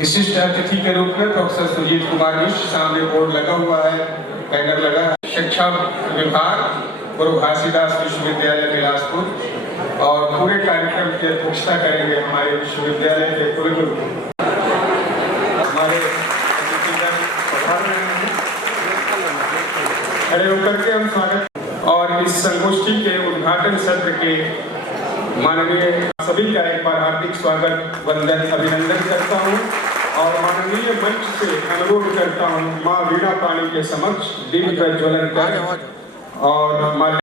विशिष्ट अतिथि के रूप में प्रोफेसर सुजीत कुमार मिश्र, सामने बोर्ड लगा हुआ है, बैनर लगा है। शिक्षा विभाग गुरु घासीदास विश्वविद्यालय बिलासपुर और पूरे कार्यक्रम की अध्यक्षता करेंगे हमारे विश्वविद्यालय के कुलगुरु। हमारे खड़े होकर के हम स्वागत और इस संगोष्ठी के उद्घाटन सत्र के माननीय सभी का एक बार हार्दिक स्वागत वंदन अभिनंदन करता हूँ और माननीय मंच से अनुरोध करता हूँ माँ वीणा पाणी के समक्ष दीप प्रज्वलन कर और माँ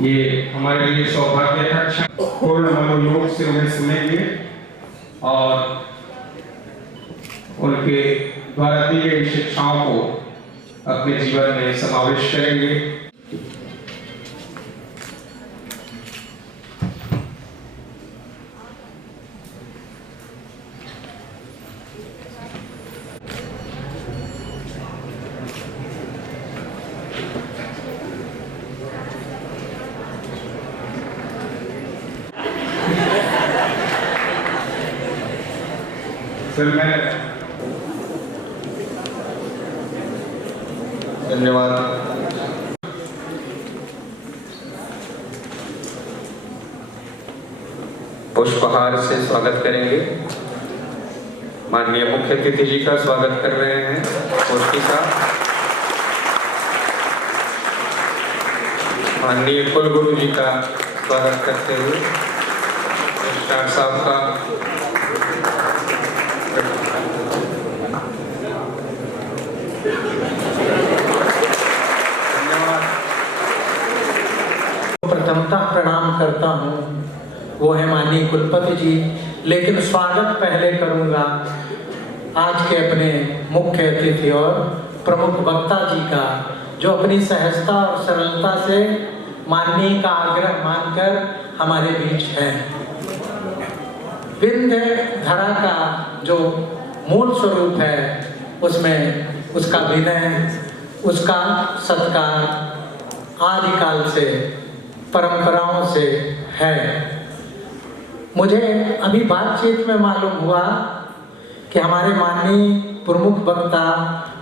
ये हमारे लिए सौभाग्य का क्षण। पूर्ण मनोयोग से उन्हें सुनेंगे और उनके द्वारा दी गई शिक्षाओं को अपने जीवन में समावेश करेंगे। धन्यवाद। पुष्पहार से स्वागत करेंगे। माननीय मुख्य अतिथि जी का स्वागत कर रहे हैं गोष्ठी का। माननीय कुलगुरु जी का स्वागत करते हुए रजिस्ट्रार साहब का प्रथमतः प्रणाम करता हूँ, वो है माननीय कुलपति जी। लेकिन स्वागत पहले करूँगा आज के अपने मुख्य अतिथि और प्रमुख वक्ता जी का, जो अपनी सहजता और सरलता से माननीय का आग्रह मानकर हमारे बीच है। विंध्य धरा का जो मूल स्वरूप है उसमें उसका विनय उसका सत्कार आदिकाल से परंपराओं से है। मुझे अभी बातचीत में मालूम हुआ कि हमारे माननीय प्रमुख वक्ता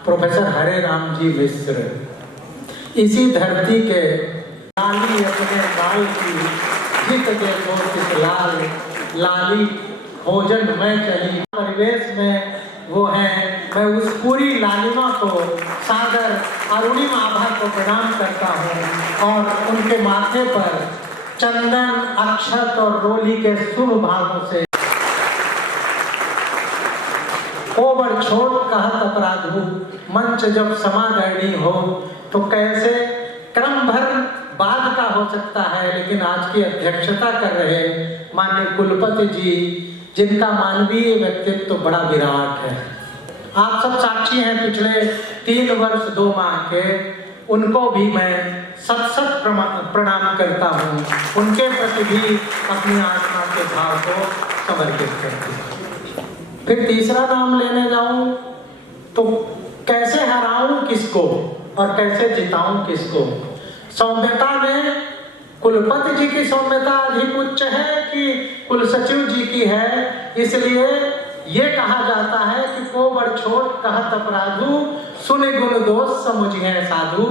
प्रोफेसर हरे राम जी मिश्र इसी धरती के लाली अपने लाल की जित देखो किस लाल लाली भोजन में चली परिवेश में वो है। मैं उस पूरी लालिमा को सादर अरुणिमा आभा को प्रणाम करता हूँ और उनके माथे पर चंदन अक्षत और रोली के शुभ भावों से ओवर छोट कहत अपराधु मंच जब समागरणी हो। तो कैसे क्रम भर बाद का हो सकता है, लेकिन आज की अध्यक्षता कर रहे माननीय कुलपति जी जिनका मानवीय व्यक्तित्व तो बड़ा विराट है। आप सब साक्षी हैं पिछले 3 वर्ष 2 माह के, उनको भी मैं सत प्रणाम करता हूँ। उनके प्रति भी अपनी आत्मा के भाव को समर्पित करती हूँ। फिर तीसरा नाम लेने जाऊं तो कैसे हराऊं किसको और कैसे जिताऊं किसको। सौम्यता में कुलपति जी की सौम्यता अधिक उच्च है कि कुल सचिव जी की है, इसलिए ये कहा जाता है कि को बड़ छोट कहत अपराधु सुन गुण दोष समुझिए साधु।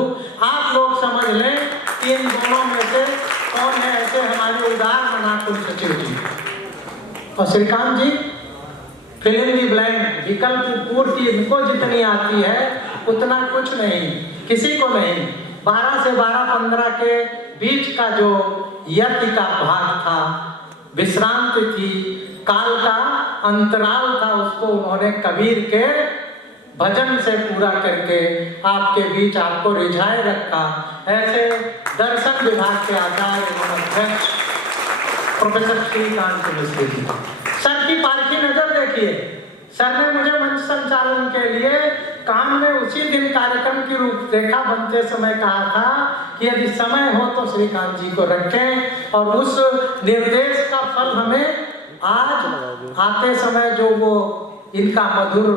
आप लोग समझ लें कि इन दोनों में से कौन है ऐसे हमारे उदार मना कुल सचिव जी और श्रीकांत जी। फिल इन द ब्लैंक, विकल्प की पूर्ति इनको जितनी आती है उतना कुछ नहीं, किसी को नहीं। 12 से 12-15 के बीच का जो यज्ञ का भाग था, विश्रांति थी, काल का अंतराल था, उसको उन्होंने कबीर के भजन से पूरा करके आपके बीच आपको रिझाए रखा। ऐसे दर्शन विभाग के आचार्य एवं अध्यक्ष प्रोफेसर श्रीकांत मिश्र जी, सर की पालकी नजर देखिए। सर ने मुझे मंच संचालन के लिए काम में उसी दिन कार्यक्रम की रूपरेखा बनते समय कहा था कि यदि समय हो तो श्रीकांत जी को रखें, और उस निर्देश का फल हमें आज आते समय जो वो इनका मधुर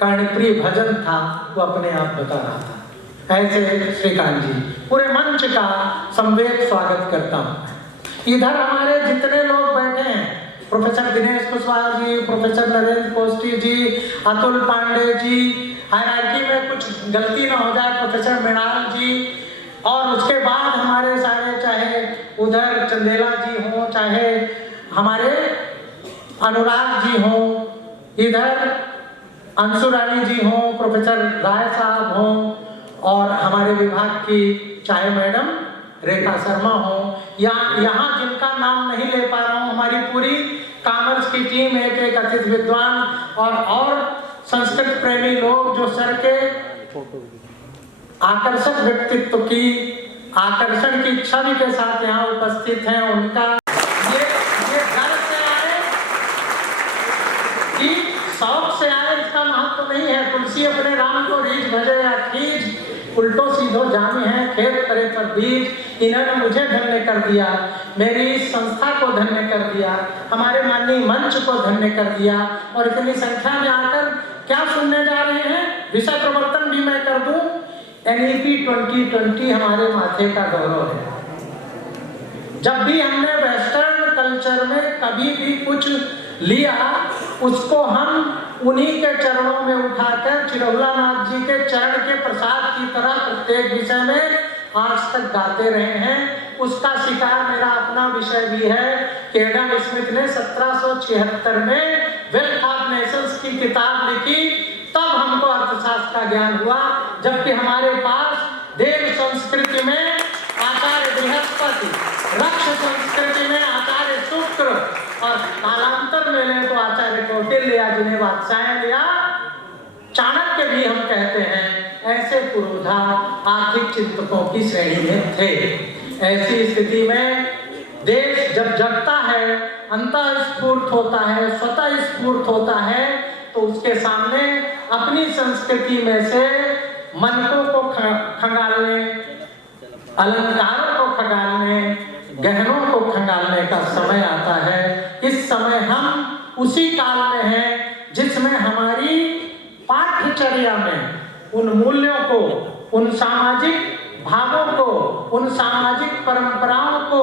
कर्णप्रिय भजन था वो अपने आप बता रहा था। ऐसे श्रीकांत जी पूरे मंच का संवेद स्वागत करता हूँ। इधर हमारे जितने लोग बैठे हैं, प्रोफेसर दिनेश कुशवाहा जी, प्रोफेसर नरेंद्र कोष्टी जी, अतुल पांडे जी, हायरार्की में कुछ गलती ना हो जाए प्रोफेसर मृणाल जी, और उसके बाद हमारे सारे चाहे उधर चंदेला जी हों, चाहे हमारे अनुराग जी हों, इधर अंशु रानी जी हों, प्रोफेसर राय साहब हों, और हमारे विभाग की चाहे मैडम रेखा शर्मा हो, या यहाँ जिनका नाम नहीं ले पा रहा हूँ, हमारी पूरी कॉमर्स की टीम, एक अतिथि विद्वान और संस्कृत प्रेमी लोग जो सर के आकर्षक व्यक्तित्व की आकर्षण की छवि के साथ यहाँ उपस्थित हैं, उनका ये घर से आए कि शौक से आए इसका महत्व नहीं है। तुलसी अपने राम को रीझ भजे या खींच, उल्टो सीधो जामी है खेत करे पर बीज। इन्होंने मुझे धन्य कर दिया, मेरी संस्था को धन्य कर दिया, हमारे माननीय मंच को धन्य कर दिया, और इतनी संख्या में आकर क्या सुनने जा रहे हैं, विषय प्रवर्तन भी मैं कर दूं। NEP 2020 हमारे माथे का गौरव है। जब भी हमने वेस्टर्न कल्चर में कभी भी कुछ लिया, उसको हम उन्हीं के चरणों में उठाकर चिरौला नाथ जी के चरण के प्रसाद की तरह प्रत्येक विषय में आज तक गाते रहे हैं। उसका शिकार मेरा अपना विषय भी है कि एडम स्मिथ ने 1776 में वेल्थ ऑफ नेशंस की किताब लिखी, तब हमको अर्थशास्त्र का ज्ञान हुआ, जबकि हमारे पास देव संस्कृति में आचार्य बृहस्पति, रक्ष संस्कृति में आचार्य शुक्र, और कालांतर में ले तो आचार्य कौटिल्य जिन्हें वात्सायन या चाणक्य भी हम कहते हैं, ऐसे पुरोधा आर्थिक चिंतकों की श्रेणी में थे। ऐसी स्थिति में देश जब जगता है, अंतःस्फूर्त होता है, स्वतः स्फूर्त होता है, तो उसके सामने अपनी संस्कृति में से मनकों को खंगालने, अलंकारों को खंगालने, गहनों को खंगालने का समय आता है। इस समय हम उसी काल में हैं जिसमें हमारी पाठ्यचर्या में उन मूल्यों को उन सामाजिक भावों को, उन सामाजिक परंपराओं को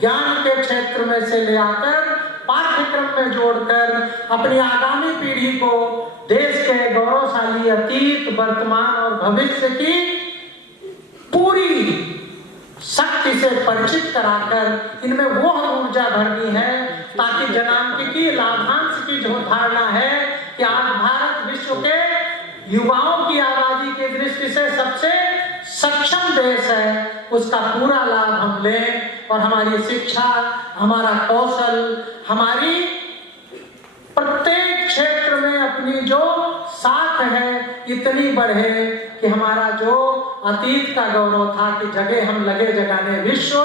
ज्ञान के क्षेत्र में से ले आकर पाठ्यक्रम में जोड़कर अपनी आगामी पीढ़ी को देश के गौरवशाली अतीत, वर्तमान और भविष्य की पूरी शक्ति से परिचित कराकर इनमें वो ऊर्जा भरनी है ताकि जनांकिकी लाभांश की जो धारणा है कि आज भारत विश्व के युवाओं की आबादी की दृष्टि से सबसे सक्षम देश है, उसका पूरा लाभ हम लें और हमारी शिक्षा, हमारा कौशल, हमारी प्रत्येक क्षेत्र में अपनी जो साख है इतनी बढ़े कि हमारा जो अतीत का गौरव था कि जगह हम लगे जगाने विश्व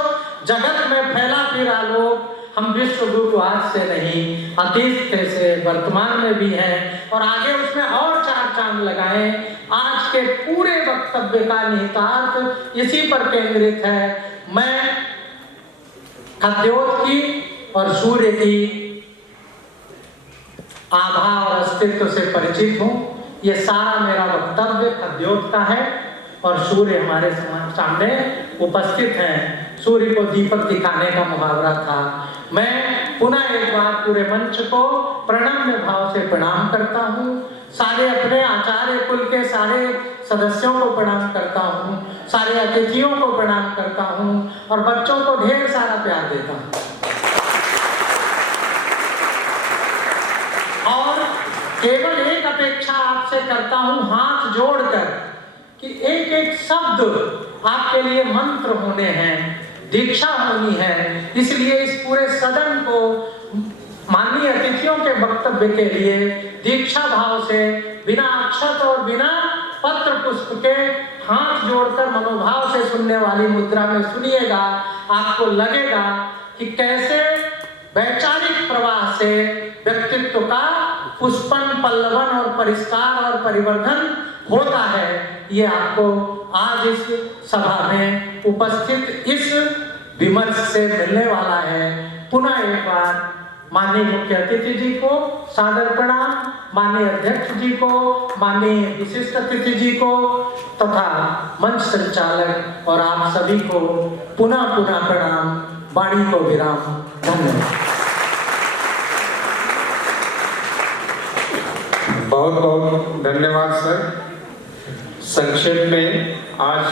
जगत में फैला फिरा लोग, हम विश्व गुरु आज से नहीं अतीत से वर्तमान में भी है और आगे उसमें और 4 चांद लगाएं। आज के पूरे वक्तव्य का निहितार्थ इसी पर केंद्रित है। मैं खद्योत की और सूर्य की आभा और अस्तित्व से परिचित हूँ। ये सारा मेरा वक्तव्य खद्योत का है और सूर्य हमारे सामने उपस्थित है। सूर्य को दीपक दिखाने का मुहावरा था। मैं पुनः एक बार पूरे मंच को प्रणम्य भाव से प्रणाम करता हूँ। सारे अपने आचार्य कुल के सारे सदस्यों को प्रणाम करता हूँ, सारे अतिथियों को प्रणाम करता हूँ और बच्चों को ढेर सारा प्यार देता हूँ। और केवल एक अपेक्षा आपसे करता हूँ हाथ जोड़कर कि एक एक शब्द आपके लिए मंत्र होने हैं, दीक्षा होनी है। इसलिए इस पूरे सदन को माननीय अतिथियों के वक्तव्य के लिए दीक्षा भाव से बिना अक्षत और बिना पत्र पुष्प के हाथ जोड़कर मनोभाव से सुनने वाली मुद्रा में सुनिएगा। आपको लगेगा कि कैसे वैचारिक प्रवाह से व्यक्तित्व का पुष्पन, पल्लवन और परिष्कार और परिवर्धन होता है। ये आपको आज इस सभा में उपस्थित इस विमर्श से मिलने वाला है। पुनः एक बार माननीय मुख्य अतिथि जी को सादर प्रणाम, माननीय अध्यक्ष जी को, माननीय विशिष्ट अतिथि जी को तथा मंच संचालक और आप सभी को पुनः प्रणाम। वाणी को विराम। धन्यवाद। बहुत बहुत धन्यवाद सर। संक्षेप में आज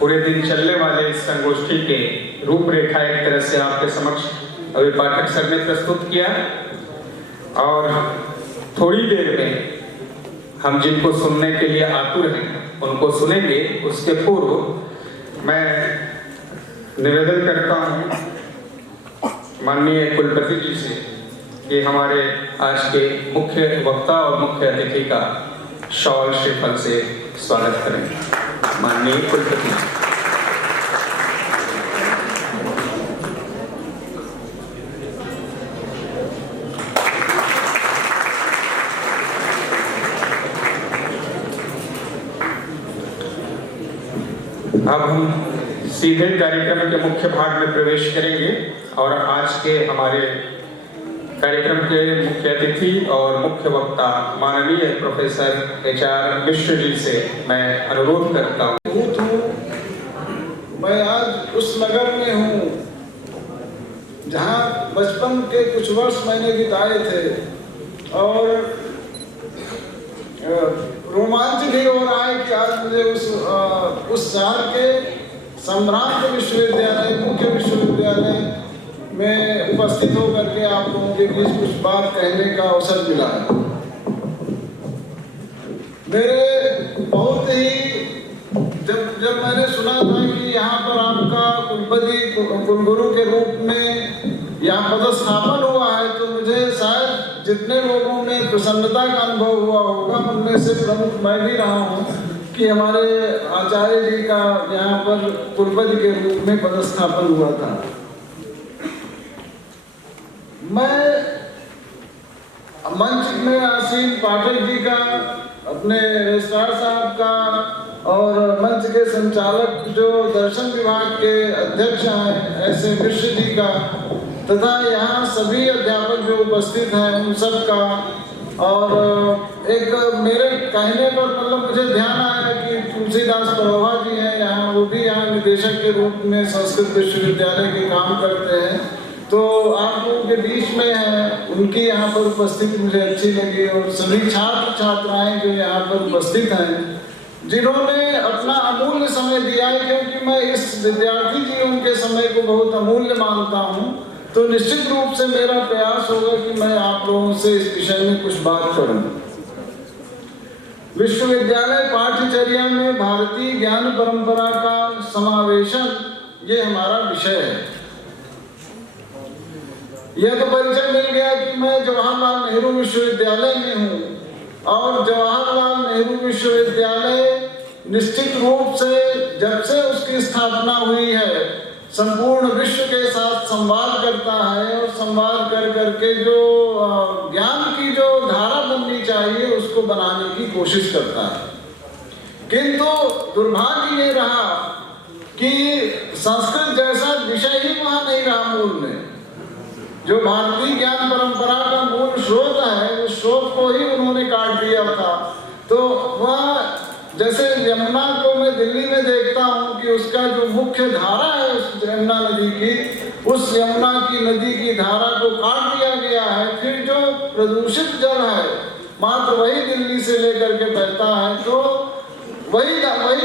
पूरे दिन चलने वाले इस संगोष्ठी के रूपरेखा एक तरह से आपके समक्ष अभी पाठक सर ने प्रस्तुत किया और थोड़ी देर में हम जिनको सुनने के लिए आतुर हैं उनको सुनेंगे। उसके पूर्व मैं निवेदन करता हूँ माननीय कुलपति जी से कि हमारे आज के मुख्य वक्ता और मुख्य अतिथि का शॉल श्रीफल से स्वागत करें। माननीय कुलपति जी। अब हम सीधे कार्यक्रम के मुख्य भाग में प्रवेश करेंगे और आज के हमारे कार्यक्रम के मुख्य अतिथि और मुख्य वक्ता माननीय प्रोफेसर HR मिश्र जी से मैं अनुरोध करता हूँ। मैं आज उस नगर में हूँ जहाँ बचपन के कुछ वर्ष मैंने बिताए थे और रोमांच भी हो रहा है कि आज मुझे उस शहर के सम्राट विश्वविद्यालय, मुख्य विश्वविद्यालय में उपस्थित होकर के आप लोगों के बीच कुछ बात कहने का अवसर मिला है। मेरे बहुत ही जब मैंने सुना था कि यहाँ पर आपका कुलगुरु के रूप में यहाँ पदस्थापन हुआ है तो मुझे शायद जितने लोगों में प्रसन्नता का अनुभव हुआ होगा उनमें से प्रमुख मैं भी रहा हूँ कि हमारे आचार्य जी का यहाँ पर कुलपति के रूप में पदस्थापन हुआ था। मैं मंच में आसीन पाठक जी का, अपने रजिस्ट्रार साहब का और मंच के संचालक जो दर्शन विभाग के अध्यक्ष हैं ऐसे मिश्र जी का तथा यहाँ सभी अध्यापक जो उपस्थित हैं उन सब का और एक मेरे कहने पर मतलब मुझे ध्यान आया कि तुलसीदास प्रभा जी हैं यहाँ, वो भी यहाँ निदेशक के रूप में संस्कृत विश्वविद्यालय के काम करते हैं, तो आप लोगों के बीच में हैं, उनकी यहाँ पर उपस्थिति मुझे अच्छी लगी। और सभी छात्र छात्राएं जो यहाँ पर उपस्थित हैं, जिन्होंने अपना अमूल्य समय दिया है, क्योंकि मैं इस विद्यार्थी जीवन के समय को बहुत अमूल्य मानता हूँ, तो निश्चित रूप से मेरा प्रयास होगा कि मैं आप लोगों से इस विषय में कुछ बात करूँ। विश्वविद्यालय पाठ्यचर्या में भारतीय ज्ञान परंपरा का समावेशन, ये हमारा विषय है। यह तो परिचय मिल गया कि मैं जवाहरलाल नेहरू विश्वविद्यालय में हूँ, और जवाहरलाल नेहरू विश्वविद्यालय निश्चित रूप से जब से उसकी स्थापना हुई है, संपूर्ण विश्व के साथ संवाद करता है, और संवाद कर करके जो ज्ञान की जो धारा बननी चाहिए उसको बनाने की कोशिश करता है। किंतु दुर्भाग्य ये रहा कि संस्कृत जैसा विषय ही वहाँ नहीं रहा मूल में। जो भारतीय ज्ञान परंपरा का मूल स्रोत है, उस स्रोत को ही उन्होंने काट दिया था। तो वह जैसे यमुना को मैं दिल्ली में देखता हूँ कि उसका जो मुख्य धारा है उस यमुना नदी की, उस यमुना की नदी की धारा को काट दिया गया है। फिर जो प्रदूषित जल है मात्र वही दिल्ली से लेकर के बहता है, तो वही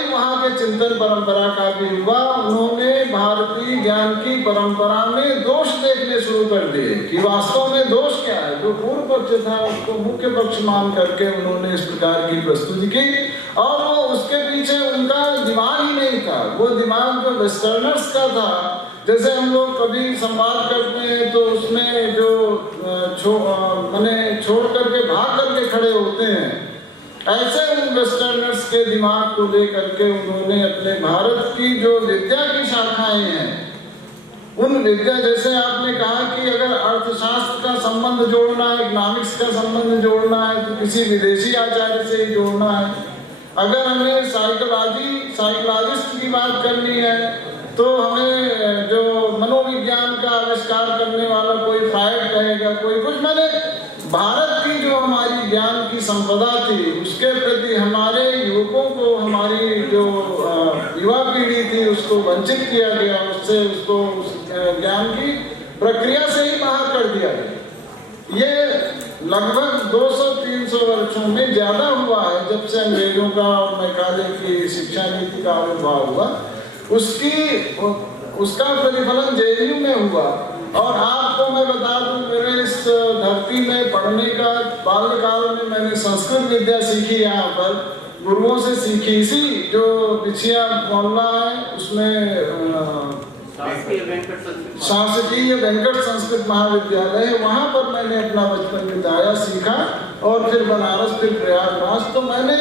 वहाँ के चिंतन परंपरा का भी हुआ। उन्होंने भारतीय ज्ञान की परंपरा में दोष देखने शुरू कर दिए कि वास्तव में दोष क्या है। जो पूर्व पक्ष था उसको मुख्य पक्ष मान करके उन्होंने इस प्रकार की प्रस्तुति की, और वो उसके पीछे उनका दिमाग ही नहीं था। वो दिमाग जो वेस्टर्नर्स का था, जैसे हम लोग कभी संवाद करते हैं तो उसमें जो छोड़ करके भाग करके खड़े होते हैं, ऐसे उन वेस्टर्नर्स के दिमाग को लेकर के उन्होंने अपने भारत की जो विद्या की शाखाएं हैं, उन विद्या, जैसे आपने कहा कि अगर अर्थशास्त्र का संबंध जोड़ना है, इकोनॉमिक्स का संबंध जोड़ना है, तो किसी विदेशी आचार्य से ही जोड़ना है। अगर हमें साइकोलॉजिस्ट की बात करनी है तो हमें जो मनोविज्ञान का आविष्कार करने वाला कोई फ्रायड कहेगा, कोई कुछ। मैंने भारत की जो हमारी ज्ञान की संपदा थी उसके प्रति हमारे युवकों को, हमारी जो युवा पीढ़ी थी उसको वंचित किया गया, उससे उसको ज्ञान की प्रक्रिया से ही बाहर कर दिया गया। ये लगभग 200-300 वर्षों में ज्यादा हुआ है जब से अंग्रेजों का और मैकाले की शिक्षा नीति का आविर्भाव हुआ। उसका प्रतिफलन जेएनयू में हुआ। और आपको मैं बता दूं, मेरे इस धरती में पढ़ने का बाल्यकाल में मैंने संस्कृत विद्या सीखी, यहाँ पर गुरुओं से सीखी। इसी जो पिछिया मोहल्ला है उसमें शासकीय वेंकट संस्कृत महाविद्यालय है, वहाँ पर मैंने अपना बचपन बिताया, सीखा, और फिर बनारस, फिर प्रयागराज। तो मैंने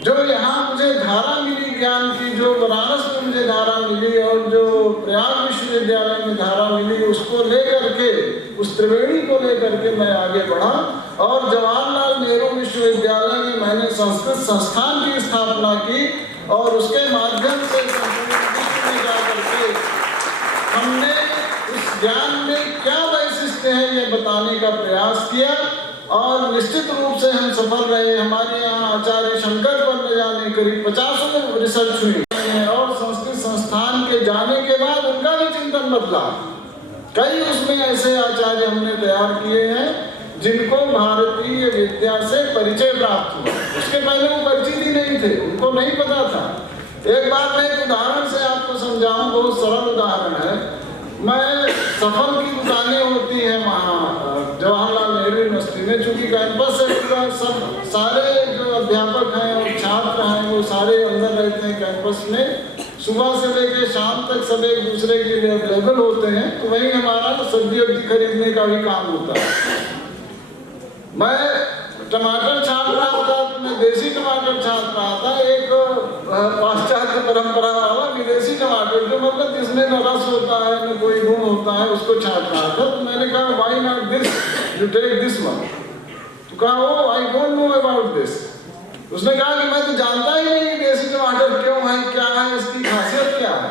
जो यहाँ मुझे धारा मिली ज्ञान की, जो बनारस में मुझे धारा मिली और जो प्रयाग विश्वविद्यालय में धारा मिली, उसको लेकर के, उस त्रिवेणी को लेकर के मैं आगे बढ़ा। और जवाहरलाल नेहरू विश्वविद्यालय में मैंने संस्कृत संस्थान की स्थापना की, और उसके माध्यम से हमने उस ज्ञान में क्या वैशिष्ट्य है ये बताने का प्रयास किया, और निश्चित रूप से हम सफल रहे। हमारे यहाँ आचार्य शंकर पर न जाने करीब 50 रिसर्च हुई है, और संस्कृत संस्थान के जाने के बाद उनका भी चिंतन बदला। कई उसमें ऐसे आचार्य हमने तैयार किए हैं जिनको भारतीय विद्या से परिचय प्राप्त हुआ। उसके पहले वो परिचित ही नहीं थे, उनको नहीं पता था। एक बार मैं एक उदाहरण से आपको समझाऊं, बहुत सरल उदाहरण है। मैं सफल की दुकानें होती है वहाँ जवाहरलाल नेहरू यूनिवर्सिटी में, चूंकि कैंपस है पूरा, सब सारे जो अध्यापक हैं और छात्र हैं वो सारे अंदर रहते हैं कैंपस में। सुबह से लेकर शाम तक सब एक दूसरे के लिए अवेलेबल होते हैं, तो वही हमारा सब्जी वब्जी खरीदने का भी काम होता है। मैं टमाटर छाप रहा था तो मैं देसी टमाटर छाप रहा था, एक पाश्चात्य परंपरा वाला विदेशी टमाटर, जो मतलब जिसमें न रस होता है न कोई गुण होता है, उसको छाप रहा था। तो मैंने कहा why not this, you take this one. तो कहा oh I don't know about this. उसने कहा कि मैं तो जानता ही नहीं देसी टमाटर क्यों है, क्या है, इसकी खासियत क्या है।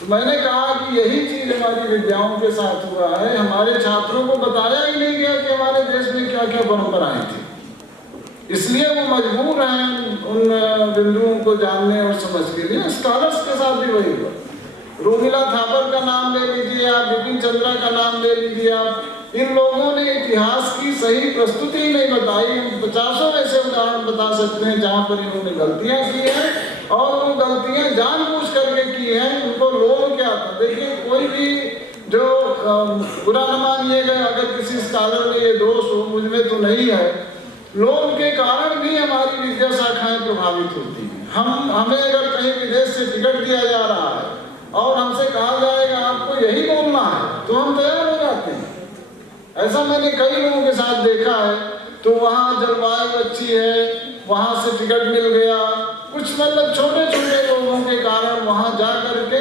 तो मैंने कहा कि यही चीज हमारी विद्याओं के साथ हुआ है। हमारे छात्रों को बताया ही नहीं गया कि हमारे देश में क्या क्या परंपराएं थी। इसलिए वो मजबूर हैं उन बिंदुओं को जानने और समझ के लिए। स्कॉलर्स के साथ भी वही हुआ। रोमिला थापर का नाम ले लीजिए आप, बिपिन चंद्रा का नाम ले लीजिए आप, इन लोगों ने इतिहास की सही प्रस्तुति नहीं बताई। हम 50 ऐसे उदाहरण बता सकते हैं जहाँ पर इन्होंने गलतियाँ की हैं और वो गलतियाँ जानबूझ करके की हैं। उनको लोग क्या था, देखिए कोई भी जो बुरा न मानिएगा अगर किसी स्कॉलर में ये दोष हो, मुझ में तो नहीं है, लोग के कारण भी हमारी विद्या शाखाएं प्रभावित होती हैं। हमें अगर कहीं विदेश से टिकट दिया जा रहा है और हमसे कहा जाएगा आपको यही बोलना है, तो हम तैयार हो जाते हैं। ऐसा मैंने कई लोगों के साथ देखा है। तो वहाँ जलवायु अच्छी है, वहाँ से टिकट मिल गया, कुछ मतलब छोटे छोटे लोगों के कारण वहाँ जा करके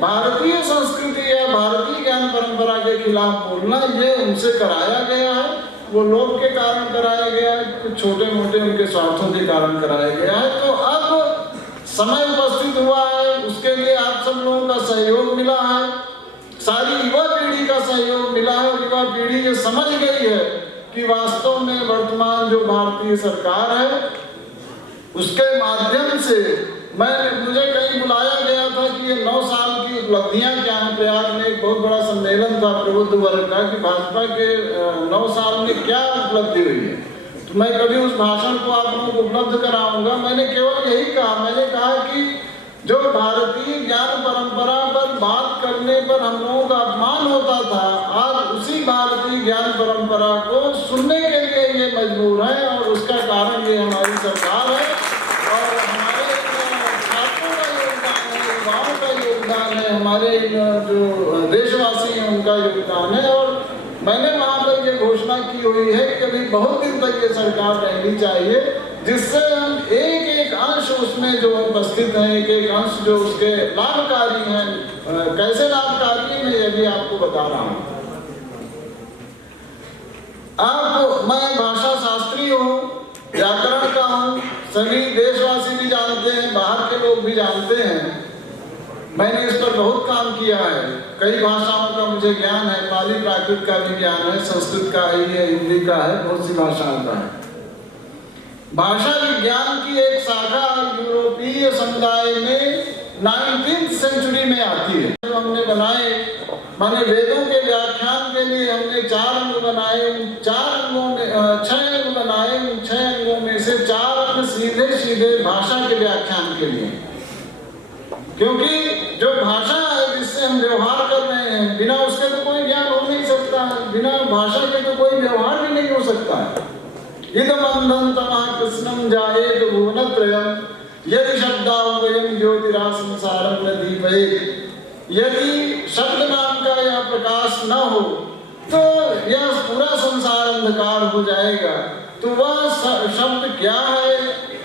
भारतीय संस्कृति या भारतीय ज्ञान परंपरा के खिलाफ बोलना, ये उनसे कराया गया है। वो लोग के कारण कराया गया है, कुछ छोटे मोटे उनके स्वार्थों के कारण कराया गया है। तो अब समय उपस्थित हुआ है, उसके लिए आप सब लोगों का सहयोग मिला है, सारी युवा पीढ़ी का सहयोग मिला है और युवा पीढ़ी ये समझ गई है कि वास्तव में वर्तमान जो भारतीय सरकार है उसके माध्यम से मुझे कहीं बुलाया गया था कि ये 9 साल की उपलब्धियां क्या हैं। प्रयाग में एक बहुत बड़ा सम्मेलन था प्रबुद्ध वर्ग का कि भाजपा के 9 साल में क्या उपलब्धि हुई है। तो मैं कभी उस भाषण को आप लोगों को उपलब्ध कराऊंगा। मैंने केवल यही कहा, मैंने कहा कि जो भारतीय ज्ञान परंपरा पर बात करने पर हम लोगों का अपमान होता था, आज उसी भारतीय ज्ञान परंपरा को सुनने के लिए ये मजबूर है और उसका कारण ये हमारी सरकार है और हमारे छात्रों का योगदान है, युवाओं का योगदान है, हमारे जो देशवासी हैं उनका योगदान है। और मैंने वहाँ पर ये घोषणा की हुई है कि अभी बहुत दिन तक ये सरकार रहनी चाहिए, जिससे हम एक एक अंश उसमें जो उपस्थित हैं, एक एक अंश जो उसके लाभकारी हैं, कैसे लाभकारी है मैं ये भी आपको बता रहा हूँ। मैं भाषा शास्त्री हूँ, व्याकरण का हूँ, सभी देशवासी भी जानते हैं, बाहर के लोग भी जानते हैं। मैंने इस पर बहुत काम किया है, कई भाषाओं का मुझे ज्ञान है, पाली प्राकृत का भी ज्ञान है, संस्कृत का ही है, हिंदी का है, बहुत सी भाषाओं का है। भाषा विज्ञान की एक शाखा यूरोपीय समुदाय में 19वीं सेंचुरी में आती है। जो हमने बनाए, माने वेदों के व्याख्यान के लिए हमने 4 अंग बनाए, उन 4 अंगों में 6 अंग बनाए, उन 6 अंगों में से 4 अंग सीधे सीधे भाषा के व्याख्यान के लिए, क्योंकि जो भाषा है जिससे हम व्यवहार कर रहे हैं, बिना उसके तो कोई ज्ञान हो नहीं सकता है, बिना भाषा के तो कोई व्यवहार भी नहीं हो सकता है। इदमंधं तमः कृष्णं जायेत भुवनत्रयम् यदि शब्दावयं ज्योतिरा संसारं न दीपयेत्। यदि शब्द नाम का यह प्रकाश न हो तो यह पूरा संसार अंधकार हो जाएगा। तो वह शब्द क्या है,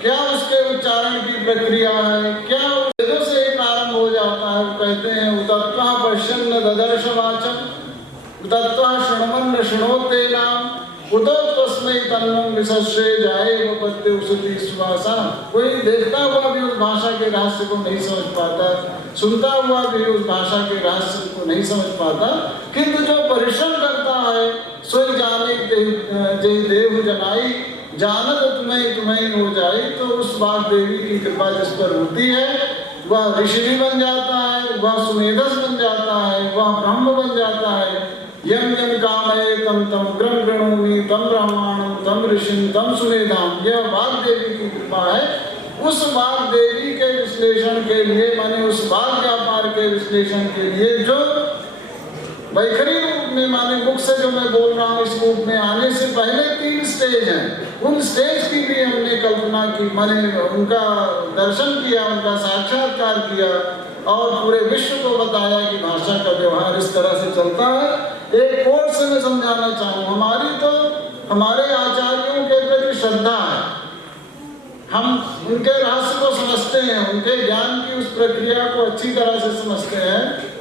क्या उसके उच्चारण की प्रक्रिया है, क्या वेदों से प्रारंभ हो जाता है। वो कहते हैं उतत्वा पश्यन्न ददर्श वाचम्, उतत्वा शृण्वन्न शृणोते नाम, उतो तस्मै तन्नं विशस्ये जायेव पत्ते उसति सुवासा। कोई देखता हुआ भी उस भाषा के रहस्य को नहीं समझ पाता, सुनता हुआ भी उस भाषा के रहस्य को नहीं समझ पाता, किंतु जो परिश्रम करता है सोई जाने जय देव जनाई, जानत तुम्हें हो जाए। तो उस बात देवी की कृपा जिस पर होती है वह ऋषि भी बन जाता है, वह सुमेधस बन जाता है, वह ब्रह्म बन जाता है। यम यम कामये तम तम ग्रम गृणोमि तम ब्रह्माणं तम ऋषिं तम सुमेधाम। यह वाग देवी की कृपा है। उस वाग देवी के विश्लेषण के लिए, माने उस वाग व्यापार के विश्लेषण के लिए जो वैखरी रूप में, माने मुख से जो मैं बोल रहा हूँ, इस रूप में आने से पहले 3 स्टेज हैं। उन स्टेज की भी हमने कल्पना की, माने उनका दर्शन किया, उनका साक्षात्कार किया और पूरे विश्व को बताया कि भाषा का व्यवहार इस तरह से चलता है। एक कोड से मैं समझाना चाहूँ, हमारी तो हमारे आचार्यों के प्रति श्रद्धा है, हम उनके रहस्य को समझते हैं, उनके ज्ञान की उस प्रक्रिया को अच्छी तरह से समझते हैं।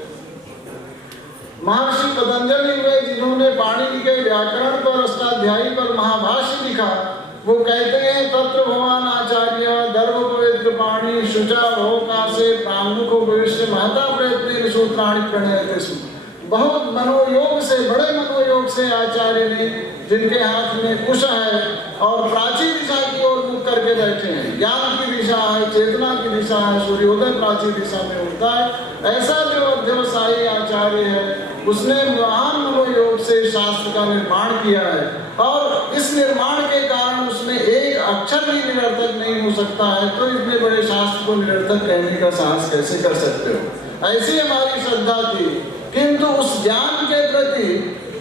महर्षि पतंजलि हुए जिन्होंने पाणिनि के व्याकरण पर, अष्टाध्यायी पर महाभाष्य लिखा, वो कहते हैं तत्र भगवान आचार्य दर्भ पवित्र पाणि शुचा हो कासे प्रामुखो भविष्य महता प्रयत्न सूत्राणि प्रणयते। बहुत मनोयोग से, बड़े मनोयोग से आचार्य ने, जिनके हाथ में कुश है और प्राची दिशा की ओर मुख करके बैठे हैं, ज्ञान की दिशा है, चेतना की दिशा है, सूर्योदय प्राची दिशा में होता है, ऐसा जो अध्यवसायी आचार्य है उसने महान मनोयोग से शास्त्र का निर्माण किया है और इस निर्माण के कारण उसमें एक अक्षर भी निरर्थक नहीं हो सकता है, तो इतने बड़े शास्त्र को निरर्थक कहने का साहस कैसे कर सकते हो। ऐसी हमारी श्रद्धा थी, किंतु उस ज्ञान के प्रति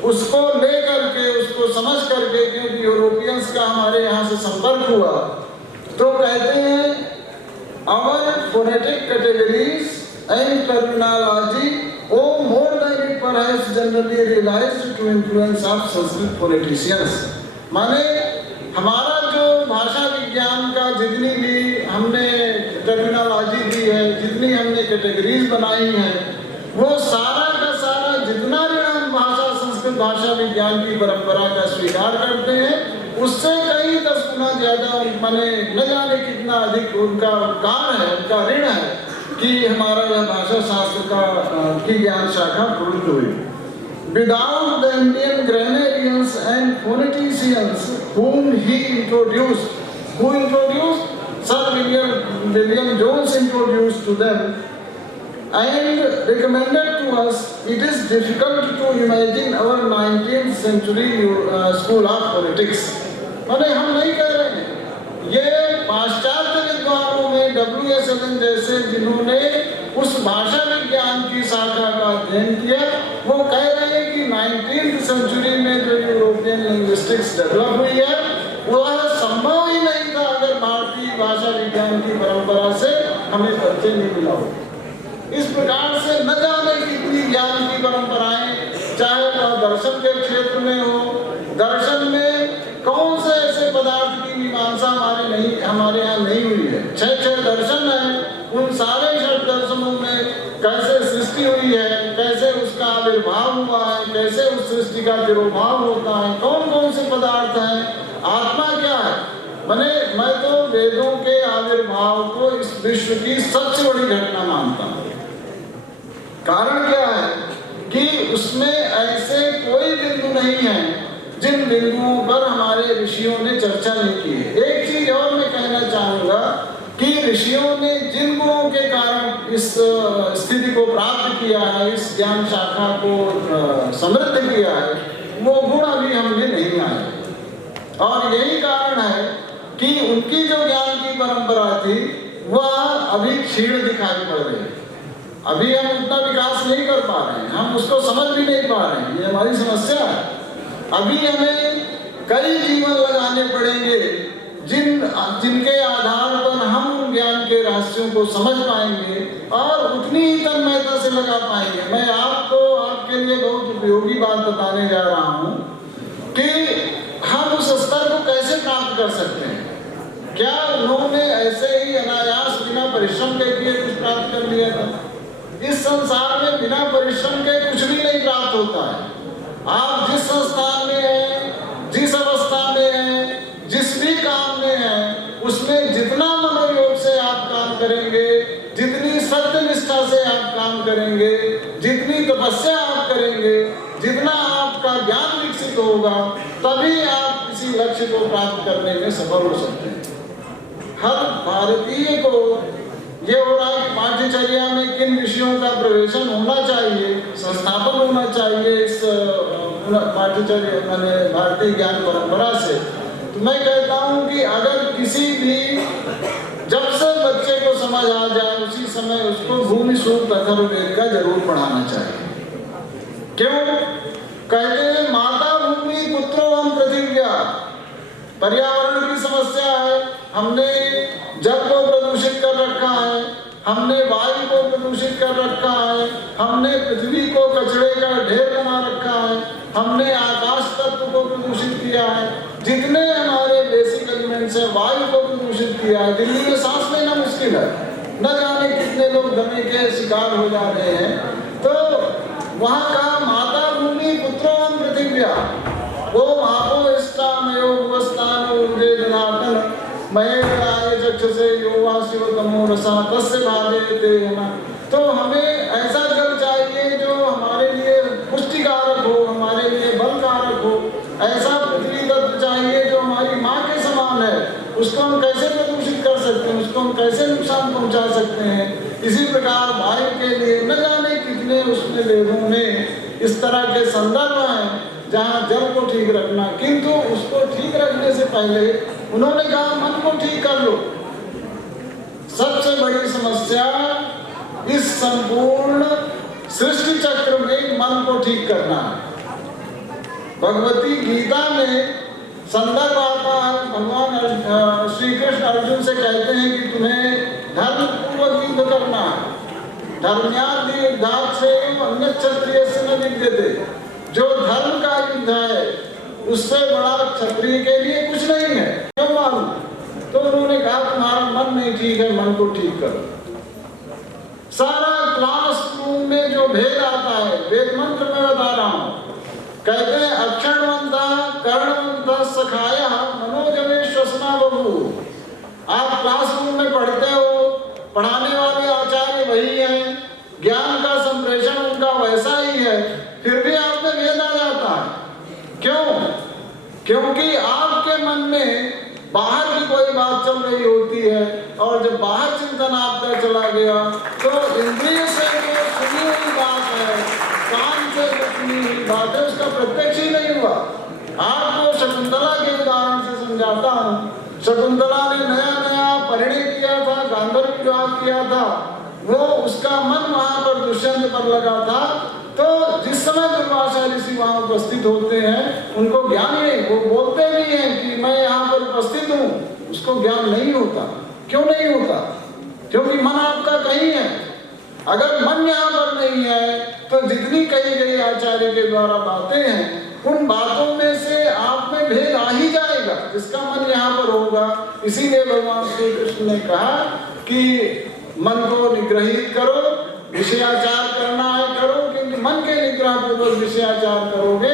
उसको ले करके, उसको समझ करके, क्योंकि यूरोपियंस का हमारे यहाँ से संपर्क हुआ, तो कहते हैं our phonetic categories and terminology owe more than it perhaps generally realized to influence of Sanskrit phoneticians। माने हमारा जो भाषा विज्ञान का जितनी भी हमने टर्मिनोलॉजी दी है, जितनी हमने कैटेगरीज बनाई हैं, वो सारा का सारा जितना भी हम भाषा संस्कृत भाषा विज्ञान की परंपरा का स्वीकार करते हैं, उससे कई 10 गुना ज्यादा, माने न जाने कितना अधिक उनका उपकार है, उनका ऋण है कि हमारा यह भाषा शास्त्र की ज्ञान शाखा प्रवृत्त हुई। Without the Indian grammarians and phoneticians whom he introduced, Sir William Jones introduced to them and recommended to us, it is difficult to imagine our 19th century school of phonetics। माने हम नहीं कह रहे हैं, ये पाश्चात्य विद्वानों में W.S. एलन जैसे जिन्होंने उस भाषा विज्ञान की शाखा का अध्ययन किया, वो कह रहे हैं कि 19th सेंचुरी में जो यूरोपियन लिंग्विस्टिक्स डेवलप हुई है, वह संभव ही नहीं था अगर भारतीय भाषा विज्ञान की परंपरा से हमें परिचय नहीं मिला हो। इस प्रकार से न जाने कितनी ज्ञान की परंपराएं, चाहे वह दर्शन के क्षेत्र में हो, दर्शन में कौन से ऐसे पदार्थ की मीमांसा हमारे यहाँ नहीं हुई है। 6 दर्शन है, उन सारे 6 दर्शनों में कैसे सृष्टि हुई है, कैसे उसका आविर्भाव हुआ है, कैसे उस सृष्टि का तिरोभाव होता है, कौन कौन से पदार्थ हैं, आत्मा क्या है। मैं तो वेदों के आविर्भाव को इस विश्व की सबसे बड़ी घटना मानता हूँ। कारण क्या है कि उसमें ऐसे कोई बिंदु नहीं है जिन बिंदुओं पर हमारे ऋषियों ने चर्चा नहीं की है। एक चीज और मैं कहना चाहूंगा कि ऋषियों ने जिन गुणों के कारण इस स्थिति को प्राप्त किया है, इस ज्ञान शाखा को समृद्ध किया है, वो गुण अभी हमने नहीं आए और यही कारण है कि उनकी जो ज्ञान की परंपरा थी वह अभी क्षीण दिखाई पड़ रही है। अभी हम उतना विकास नहीं कर पा रहे हैं, हम उसको समझ भी नहीं पा रहे हैं, ये हमारी समस्या है। अभी हमें कई जीवन लगाने पड़ेंगे जिनके आधार पर हम उन ज्ञान के रहस्यों को समझ पाएंगे और उतनी ही तन्मयता से लगा पाएंगे। मैं आपको आपके लिए बहुत उपयोगी बात बताने जा रहा हूँ कि हम उस स्तर को कैसे प्राप्त कर सकते हैं। क्या उन्होंने ऐसे ही अनायास बिना परिश्रम के किए कुछ प्राप्त कर लिया था? इस संसार में बिना परिश्रम के कुछ भी नहीं प्राप्त होता है। आप जिस संस्थान में हैं, जिस अवस्था में हैं, जिस भी काम में हैं, उसमें जितना मनोयोग से आप काम करेंगे, जितनी सत्यनिष्ठा से आप काम करेंगे, जितनी तपस्या आप करेंगे, जितना आपका ज्ञान विकसित होगा, तभी आप किसी लक्ष्य को प्राप्त करने में सफल हो सकते हैं। हर भारतीय को ये हो रहा है कि पाठ्यचर्या में किन विषयों का प्रवेशन होना चाहिए, संस्थापन होना चाहिए इस पाठ्यचर्या माने भारतीय ज्ञान परंपरा से। तो मैं कहता हूँ कि अगर किसी भी जब से बच्चे को समझ आ जाए उसी समय उसको भूमि सूक्त अथर्ववेद का जरूर पढ़ाना चाहिए। क्यों? कहते हैं माता भूमि पुत्रोऽहं पृथिव्या। पर्यावरण की समस्या है, हमने जल को प्रदूषित कर रखा है, हमने वायु को प्रदूषित कर रखा है, हमने पृथ्वी को कचरे का ढेर बना रखा है, हमने आकाश तत्व को प्रदूषित किया है, जितने हमारे बेसिक एलिमेंट्स हैं वायु को प्रदूषित किया है। दिल्ली में सांस लेना मुश्किल है, न जाने कितने लोग दमे के शिकार हो जा रहे हैं। तो वहाँ का माता भूमि पुत्रोऽहं पृथिव्या, वो महापो इष्टामयो भुवस्थान ऊर्जे जनार्दन महेन्द्राय चक्षुषे यो वा शिवतमो रसा तस्य भाजयते। तो हमें ऐसा जल चाहिए जो हमारे लिए हम कैसे नुकसान पहुंचा सकते हैं। इसी प्रकार वायु के लिए न जाने कितने उसमें वेदों में इस तरह के संदर्भ हैं जहाँ जल को ठीक रखना, किंतु उसको ठीक रखने से पहले उन्होंने कहा मन को ठीक कर लो। सबसे बड़ी समस्या इस संपूर्ण सृष्टि चक्र में मन को ठीक करना है। भगवती गीता में संदर्भ आता है, भगवान श्री कृष्ण अर्जुन से कहते हैं कि तुम्हें धर्म पूर्वक युद्ध करना है। धर्म्यादि युद्धात् से अन्य क्षत्रिय से न विद्यते। जो धर्म का युद्ध है उससे बड़ा क्षत्रिय के लिए कुछ नहीं है। क्यों मालूम? तो उन्होंने कहा तुम्हारा मन नहीं ठीक है, मन को ठीक करो। सारा क्लासरूम में जो भेद आता है, वेद मंत्र में बता रहा हूँ, कहते हैं अक्षरवंतः कर्णवंतः सखाया मनोजमे श्वसना बभू। आप क्लासरूम में पढ़ते हो, पढ़ाने वाले आचार्य वही हैं, ज्ञान का संप्रेषण उनका वैसा ही है, फिर भी आप में भेद आ जाता है। क्यों? क्योंकि आपके मन में बाहर की कोई बात चल रही होती है और जब बाहर चिंतन आपका चला गया तो इंद्रिय से जो सुनी हुई बात है, कान से जो सुनी हुई बात है, उसका प्रत्यक्ष ही नहीं हुआ। आपको शकुंतला के उदाहरण से समझाता हूँ। शकुंतला ने नया नया परिणय किया था, गांधर्व विवाह किया था, वो उसका मन वहां पर दुष्यंत पर लगा था। तो जिस समय दुर्वासा ऋषि वहां उपस्थित होते हैं उनको ज्ञान नहीं, वो बोलते भी हैं कि मैं यहाँ पर उपस्थित हूँ, उसको ज्ञान नहीं होता। क्यों नहीं होता? क्योंकि मन आपका कहीं है। अगर मन यहाँ पर नहीं है तो जितनी कही गई आचार्य के द्वारा बातें हैं, उन बातों में से आप में भेद आ ही जाएगा जिसका मन यहाँ पर होगा। इसीलिए भगवान श्री कृष्ण ने कहा कि मन को निग्रहित करो, विषयाचार करना है करो, क्योंकि मन के निग्रह पूर्वक विषयाचार करोगे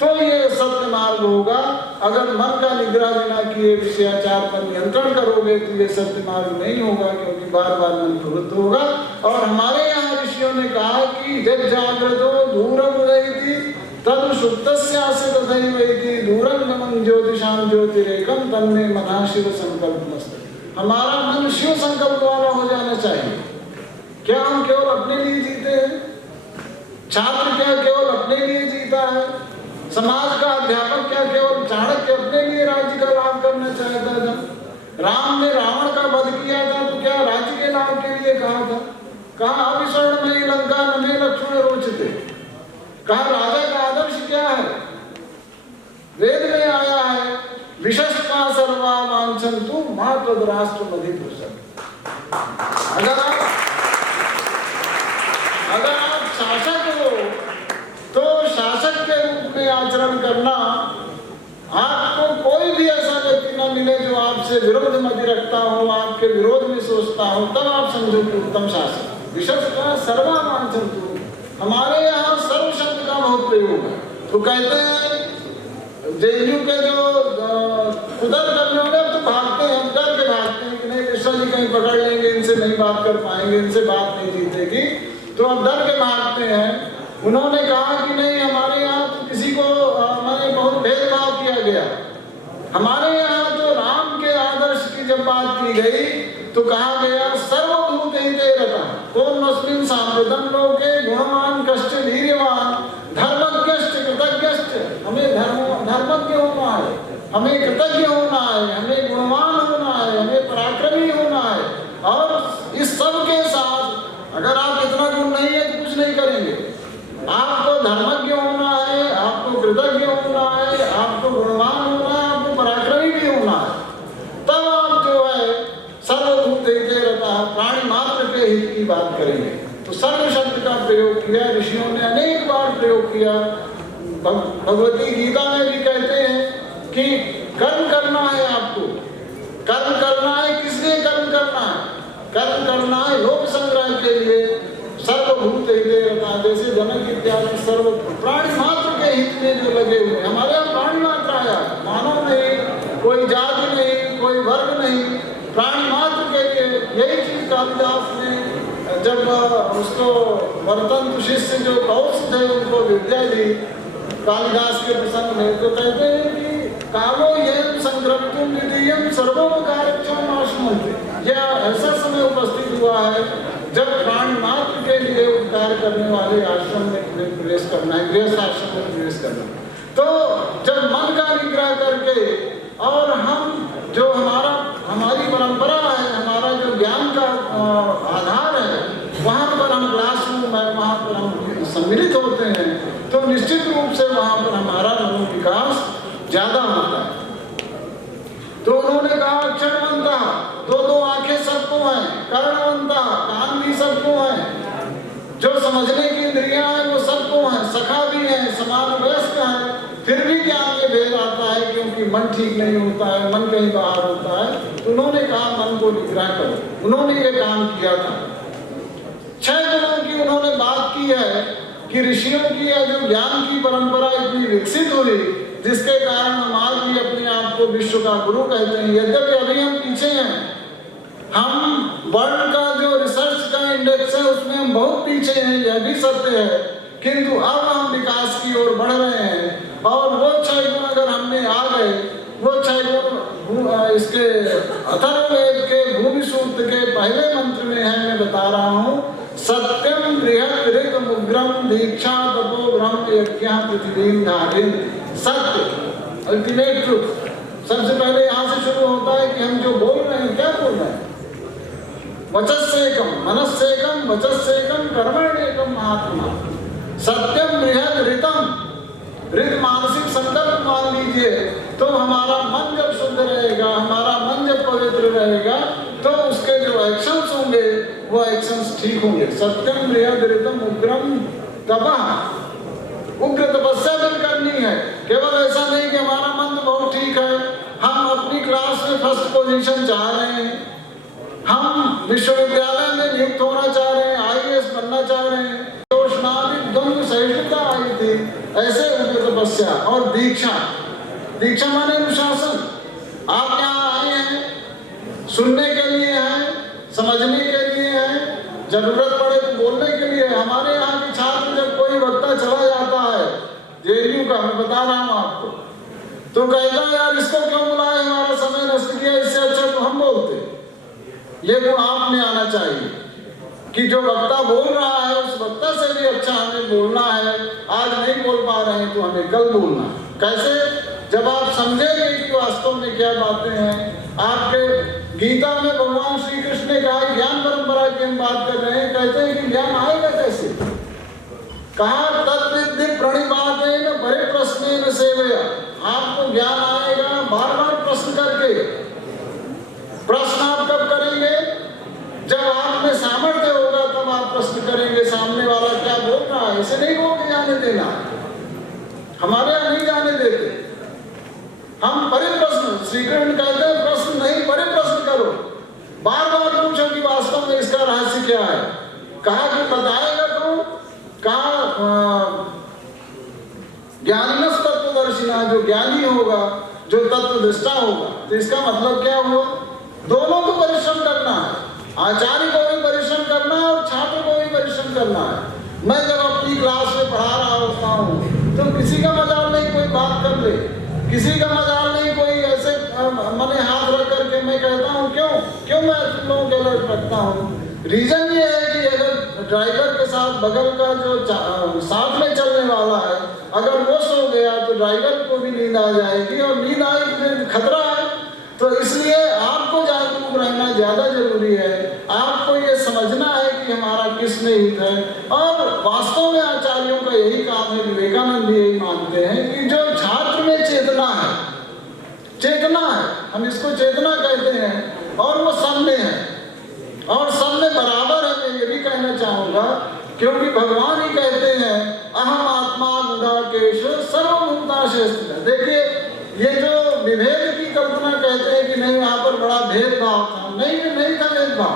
तो ये सत्य मार्ग होगा। अगर मन का निग्रह बिना किए विषयाचार पर नियंत्रण करोगे तो ये सत्य मार्ग नहीं होगा, क्योंकि बार बार मन प्रवृत्त होगा। और हमारे यहाँ ऋषियों ने कहा कि जब जागृतो दूरम उदयति तद सुप्तस्यास्य तथैवैति दूरं गमनं ज्योतिषां ज्योतिरेकं तन्मे मनः शिव संकल्पमस्तु। हमारा मन शिव संकल्प वाला हो जाना चाहिए। क्या हम केवल अपने लिए जीते हैं? छात्र क्या केवल अपने लिए जीता है? समाज का अध्यापक क्या केवल चाणक्य अपने लिए राज्य का लाभ करना चाहता था? राम ने रावण का वध किया था तो क्या राज्य के लाभ के लिए कहा था? कहा अभिस्वर्णमयी लंका न मे लक्ष्मण रोचते। कहा राजा का आदर्श क्या है? वेद में आया है विशस्ता सर्वा वांछन्तु मा तद् राष्ट्रमधिभूषण। अगर आप शासक हो तो शासक के रूप में आचरण करना। आपको कोई भी ऐसा व्यक्ति न मिले जो आपसे विरोध मत रखता हो, आपके विरोध में सोचता हो, तब आप समझो कि उत्तम शासक। विशस्ता सर्वा वांछन्तु, हमारे यहाँ सर्व शब्द का बहुत प्रयोग है। तो कहते हैं जेएनयू के जो उधर करने वाले अब तो भागते हैं, डर के भागते हैं कि नहीं कृष्णा जी कहीं पकड़ लेंगे, इनसे नहीं बात कर पाएंगे, इनसे बात नहीं जीतेगी, तो अब डर के भागते हैं। उन्होंने कहा कि नहीं हमारे यहाँ तो किसी को मैंने बहुत भेदभाव किया गया। हमारे यहाँ तो राम के आदर्श की जब बात की गई तो कहा गया सर्वभूत हिते रता कोन्नस्मिन् साम्प्रतं लोके गुणवान कश्च वीर्यवान धर्मज्ञश्च कृतज्ञश्च। हमें धर्मज्ञ होना है, हमें कृतज्ञ होना है, हमें गुणवान होना है, हमें पराक्रमी होना है। और इस सब के साथ अगर आप इतना गुण नहीं है तो कुछ नहीं करेंगे। आपको धर्मज्ञ होना है, आपको कृतज्ञ होना है, आपको गुणवान होना है, आपको पराक्रमी भी होना है। तब आप जो है सर्वभूत हिते रता प्राणी मात्र के हित की बात करेंगे। तो सर्व शब्द का प्रयोग किया, ऋषियों ने अनेक बार प्रयोग किया। भगवती गीता में भी कहते हैं कि कर्म करना है, आपको कर्म करना है। किस लिए कर्म करना है? कर्म करना है लोक संग्रह के लिए। सर्वभूत हिते रता, जैसे जनक इत्यादि सर्व प्राणी मात्र के हित में जो लगे हुए। हमारे यहाँ प्राणी मात्र आया, मानव नहीं, कोई जाति नहीं, कोई वर्ग नहीं, प्राणी मात्र के लिए। यही चीज कालिदास ने जब उसको वर्तन शिष्य जो कौश थे उनको विद्या दी कालिदास के प्रसंग में, तो कहते हैं कि कालो येन संग्रहितुम विधीयम सर्वोपकारक्षम आश्रमन्ते। या ऐसा समय उपस्थित हुआ है जब प्राण मात्र के लिए उद्धार करने वाले आश्रम में प्रवेश करना है, गृहस्थ आश्रम में प्रवेश करना है। तो जब मन का निग्रह करके और हम जो हमारी परंपरा है, हमारा जो ज्ञान का आधार है, वहाँ पर हम क्लासरूम है, वहाँ पर हम सम्मिलित होते हैं, तो निश्चित रूप से वहाँ पर हमारा मनोविकास ज्यादा होता है। तो उन्होंने कहा अक्षरवंता, दो आंखें सबको हैं, कर्णवंता, कान भी सबको हैं, जो समझने की इंद्रियां हैं वो सबको हैं, सखा भी हैं, समान वयस्क हैं, फिर भी ज्ञान में भेद आता है क्योंकि मन ठीक नहीं होता है, मन कहीं बाहर होता है। तो उन्होंने कहा मन को निग्रह करो। उन्होंने ये काम किया था। 6 गुणों की उन्होंने बात की है कि ऋषियों की या जो ज्ञान की परंपरा इतनी विकसित हुई, जिसके कारण हम आज भी अपने आप को विश्व का गुरु कहते हैं। यद्यपि अभी हम पीछे हैं, हम वर्ल्ड का जो रिसर्च का इंडेक्स है उसमें हम बहुत पीछे हैं, यह भी सत्य है, किंतु अब हम विकास की ओर बढ़ रहे हैं। और वो 6 गुण अगर हमने आ गए, वो 6 गुण इसके अथर्ववेद के भूमि सूक्त के पहले मंत्र में है। मैं बता रहा हूँ, सत्यम बृहत् ऋग मुग्रम दीक्षा तपो ब्रह्म यज्ञ पृथ्वी धारिन। सत्य, अल्टीमेट ट्रुथ। सबसे पहले यहाँ से शुरू होता है कि हम जो बोल रहे हैं, क्या बोल रहे हैं? वचस्सेकम मनस्सेकम वचस्सेकम कर्मण्येकम महात्मा। सत्यम बृहत् ऋतम, ऋत मानसिक संकल्प मान लीजिए। तो हमारा मन जब शुद्ध रहेगा, हमारा मन जब पवित्र रहेगा, तो उसके जो एक्शंस होंगे वो एक्शंस ठीक होंगे। सत्यम बृहत् ऋतम उग्रम तपः, उग्र तपस्या भी करनी है। केवल ऐसा नहीं कि हमारा मन तो बहुत ठीक है, हम अपनी क्लास में फर्स्ट पोजीशन चाह रहे हैं, हम विश्वविद्यालय में नियुक्त होना चाह रहे हैं, IAS बनना चाह रहे हैं, सहिष्णुता आई थी, ऐसे उग्र तपस्या। और दीक्षा, दीक्षा माने अनुशासन। आप यहाँ आए हैं, सुनने के लिए हैं, समझने के लिए हैं, जरूरत पड़े तो बोलने के लिए। हमारे यहाँ के छात्र जब कोई वक्ता चला जाता है, JNU का, मैं बता रहा हूँ आपको, तो कहता है यार इसको क्यों बुलाया, हमारा समय नष्ट किया, इससे अच्छा तो हम बोलते। ये गुण आप में आना चाहिए कि जो वक्ता बोल रहा है उस वक्ता से भी अच्छा हमें बोलना है। आज नहीं बोल पा रहे हैं तो हमें कल बोलना है। कैसे? जब आप समझेंगे कि वास्तव में क्या बातें हैं। आपके गीता में भगवान श्री कृष्ण ने कहा, ज्ञान परंपरा की हम बात कर रहे हैं, कहते हैं कि ज्ञान आएगा कैसे? कहा तद्विद्धि प्रणिपातेन परिप्रश्नेन सेवया। आपको ज्ञान आएगा बार बार प्रश्न करके। प्रश्न आप कब करेंगे? जब आप में सामर्थ्य होगा तब आप प्रश्न करेंगे, सामने वाला क्या बोल रहा है, इसे नहीं बोल के जाने देना। हमारे यहाँ नहीं जाने देते, हम परिप्रश्न, श्री कृष्ण कहते हैं प्रश्न नहीं परिप्रश्न करो, बार बार पूछो कि वास्तव में इसका रहस्य क्या है। कहा कि बताएगा तो, कहा ज्ञानिनस तत्वदर्शिना, जो ज्ञानी होगा, जो तत्वदृष्टा होगा। तो इसका मतलब क्या हुआ? दोनों को परिश्रम करना है, आचार्य को भी परिश्रम करना है और छात्र को भी परिश्रम करना है। मैं जब अपनी क्लास में पढ़ा रहा होता हूँ तो किसी का मजाल नहीं कोई बात कर ले, किसी का मजाल नहीं कोई ऐसे मने हाथ रख करके मैं कहता हूँ क्यों मैं तुम लोगों के अलर्ट रखता हूँ। रीजन ये है कि अगर ड्राइवर के साथ बगल का जो साथ में चलने वाला है, अगर वो सो गया तो ड्राइवर को भी नींद आ जाएगी, और नींद आएगी फिर खतरा है। तो इसलिए आपको जागरूक रहना ज्यादा जरूरी है। आपको ये समझना है कि हमारा किस में हित है। और वास्तव में आचार्यों का यही काम है, विवेकानंद यही मानते हैं कि जो छात्र में चेतना है, चेतना है, हम इसको चेतना कहते हैं, और वो सब में है और सब में बराबर है। मैं ये भी कहना चाहूंगा क्योंकि भगवान ही कहते हैं अहम आत्मा गुणाकेश सर्वभूताशेष। देखिए ये जो विभेद की कल्पना कहते हैं कि नहीं यहाँ पर बड़ा भेदभाव था, नहीं था भेदभाव।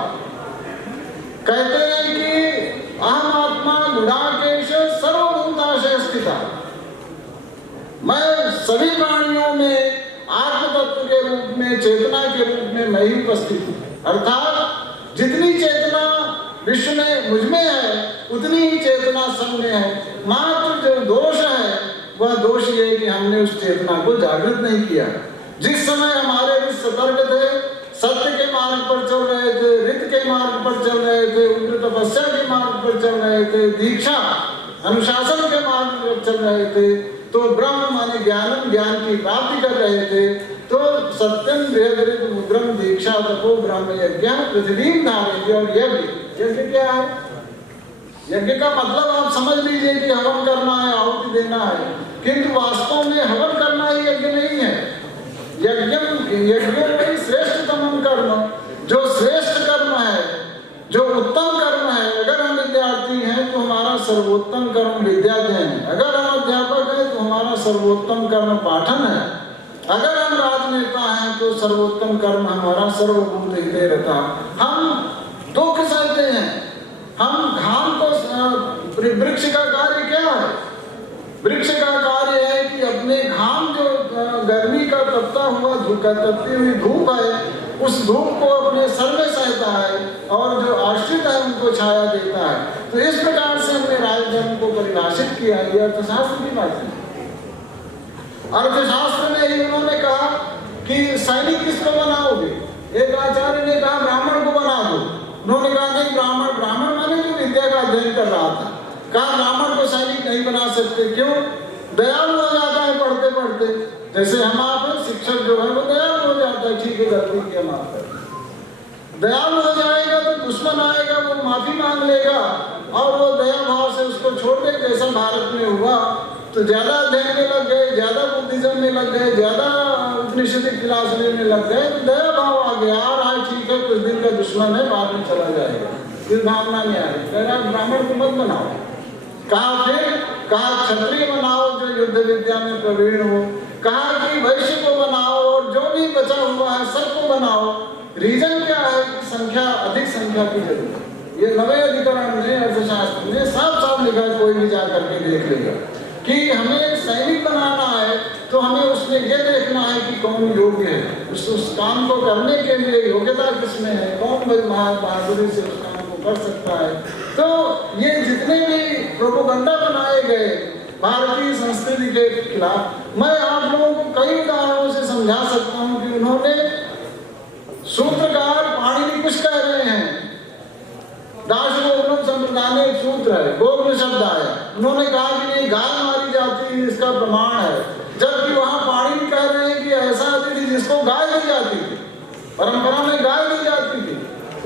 कहते हैं कि अहम आत्मा गुणाकेश सर्वभूताशय स्थिता, मैं सभी प्राणियों में आत्म तत्व के रूप में, चेतना के रूप में मैं ही उपस्थित हूँ। अर्थात जितनी चेतना विश्व में मुझ में है उतनी ही चेतना सब में है। मात्र जो दोष है वह दोष ये कि हमने उस चेतना को जागृत नहीं किया। जिस समय हमारे भी सतर्क थे, सत्य के मार्ग पर चल रहे थे, रित के मार्ग पर चल रहे थे, उग्र तपस्या के मार्ग पर चल रहे थे, दीक्षा अनुशासन के मार्ग पर चल रहे थे, तो ब्रह्म माने ज्ञानम, ज्ञान की प्राप्ति कर रहे थे। तो सत्यम बृहद्रित मुद्रम दीक्षा तपो ब्रह्म यज्ञ पृथ्वी धारयति। और यज्ञ क्या है? यज्ञ का मतलब आप समझ लीजिए कि हवन करना है, आहुति देना है, किंतु वास्तव में हवन करना ही यज्ञ नहीं है। यज्ञ में श्रेष्ठतम कर्म, जो श्रेष्ठ कर्म है, जो उत्तम कर्म है। अगर हम विद्यार्थी हैं तो हमारा सर्वोत्तम कर्म विद्या अध्ययन है। अगर हम अध्यापक हैं तो हमारा सर्वोत्तम कर्म पाठन है। अगर हम राजनेता हैं तो सर्वोत्तम कर्म हमारा सर्वभूत हिते रहता। हम दुख सहते हैं, हम घाम को, वृक्ष का कार्य क्या है? वृक्ष का कार्य है कि अपने घाम, जो गर्मी का तपता हुआ तपती हुई धूप है, उस धूप को अपने सर में सहता है और जो आश्रित है उनको छाया देता है। तो इस प्रकार से हमने राजधर्म को परिभाषित किया। ये अर्थशास्त्र की बात है। अर्थशास्त्र में ही उन्होंने कहा कि सैनिक किसको बनाओगे? एक आचार्य ने कहा ब्राह्मण को बना दो। उन्होंने कहा नहीं, ब्राह्मण माने जो विद्या का अध्ययन कर रहा था। कहा ब्राह्मण को सैनिक नहीं बना सकते। क्यों? दयालु हो जाता है पढ़ते पढ़ते। जैसे हम आप शिक्षक जो है वो दयालु हो जाता है, ठीक है गलती किया माफ कर। दयालु हो जाएगा तो दुश्मन आएगा, वो माफी मांग लेगा और वो दया भाव से उसको छोड़ दे। जैसा भारत में हुआ तो ज्यादा अध्ययन में लग गए, ज्यादा बुद्धिज्म में लग गए, ज्यादा उपनिषदिक क्लास लेने लग गए, तो दया भाव आ गया। और आज ठीक है, कुछ दिन का दुश्मन है, बाद में चला जाएगा, इस भावना में आए। ब्राह्मण को मत बनाओ। कहा फिर, कहा क्षत्रिय बनाओ जो युद्ध विद्या में प्रवीण हो। कहा कि वैश्य को बनाओ और जो भी बचा हुआ है सबको बनाओ। रीजन क्या है? संख्या, अधिक संख्या की जरूरत। ये 9वें अधिकरण में अर्थशास्त्र में साफ साफ लिखा है, कोई भी जाकर के देख लेगा कि हमें सैनिक बनाना है तो हमें उसमें ये देखना है कि कौन योग्य है, उस काम को करने के लिए योग्यता किसमें है, कौन बहादुरी से उस काम को कर सकता है। तो ये जितने भी प्रोपोगंडा बनाए गए भारतीय संस्कृति के खिलाफ, मैं आप लोगों को कई उदाहरणों से समझा सकता हूँ कि उन्होंने, सूत्रकार पाणिनि कुछ कह रहे हैं, दासगोकुलम संप्रदाय एक सूत्र है, गोकुल शब्द आया, उन्होंने कहा कि नहीं गाय मारी जाती है, इसका प्रमाण है। जबकि वहां पाणिनि कह रहे हैं कि ऐसा अतिथि जिसको गाय दी जाती थी, परंपरा में गाय दी जाती थी,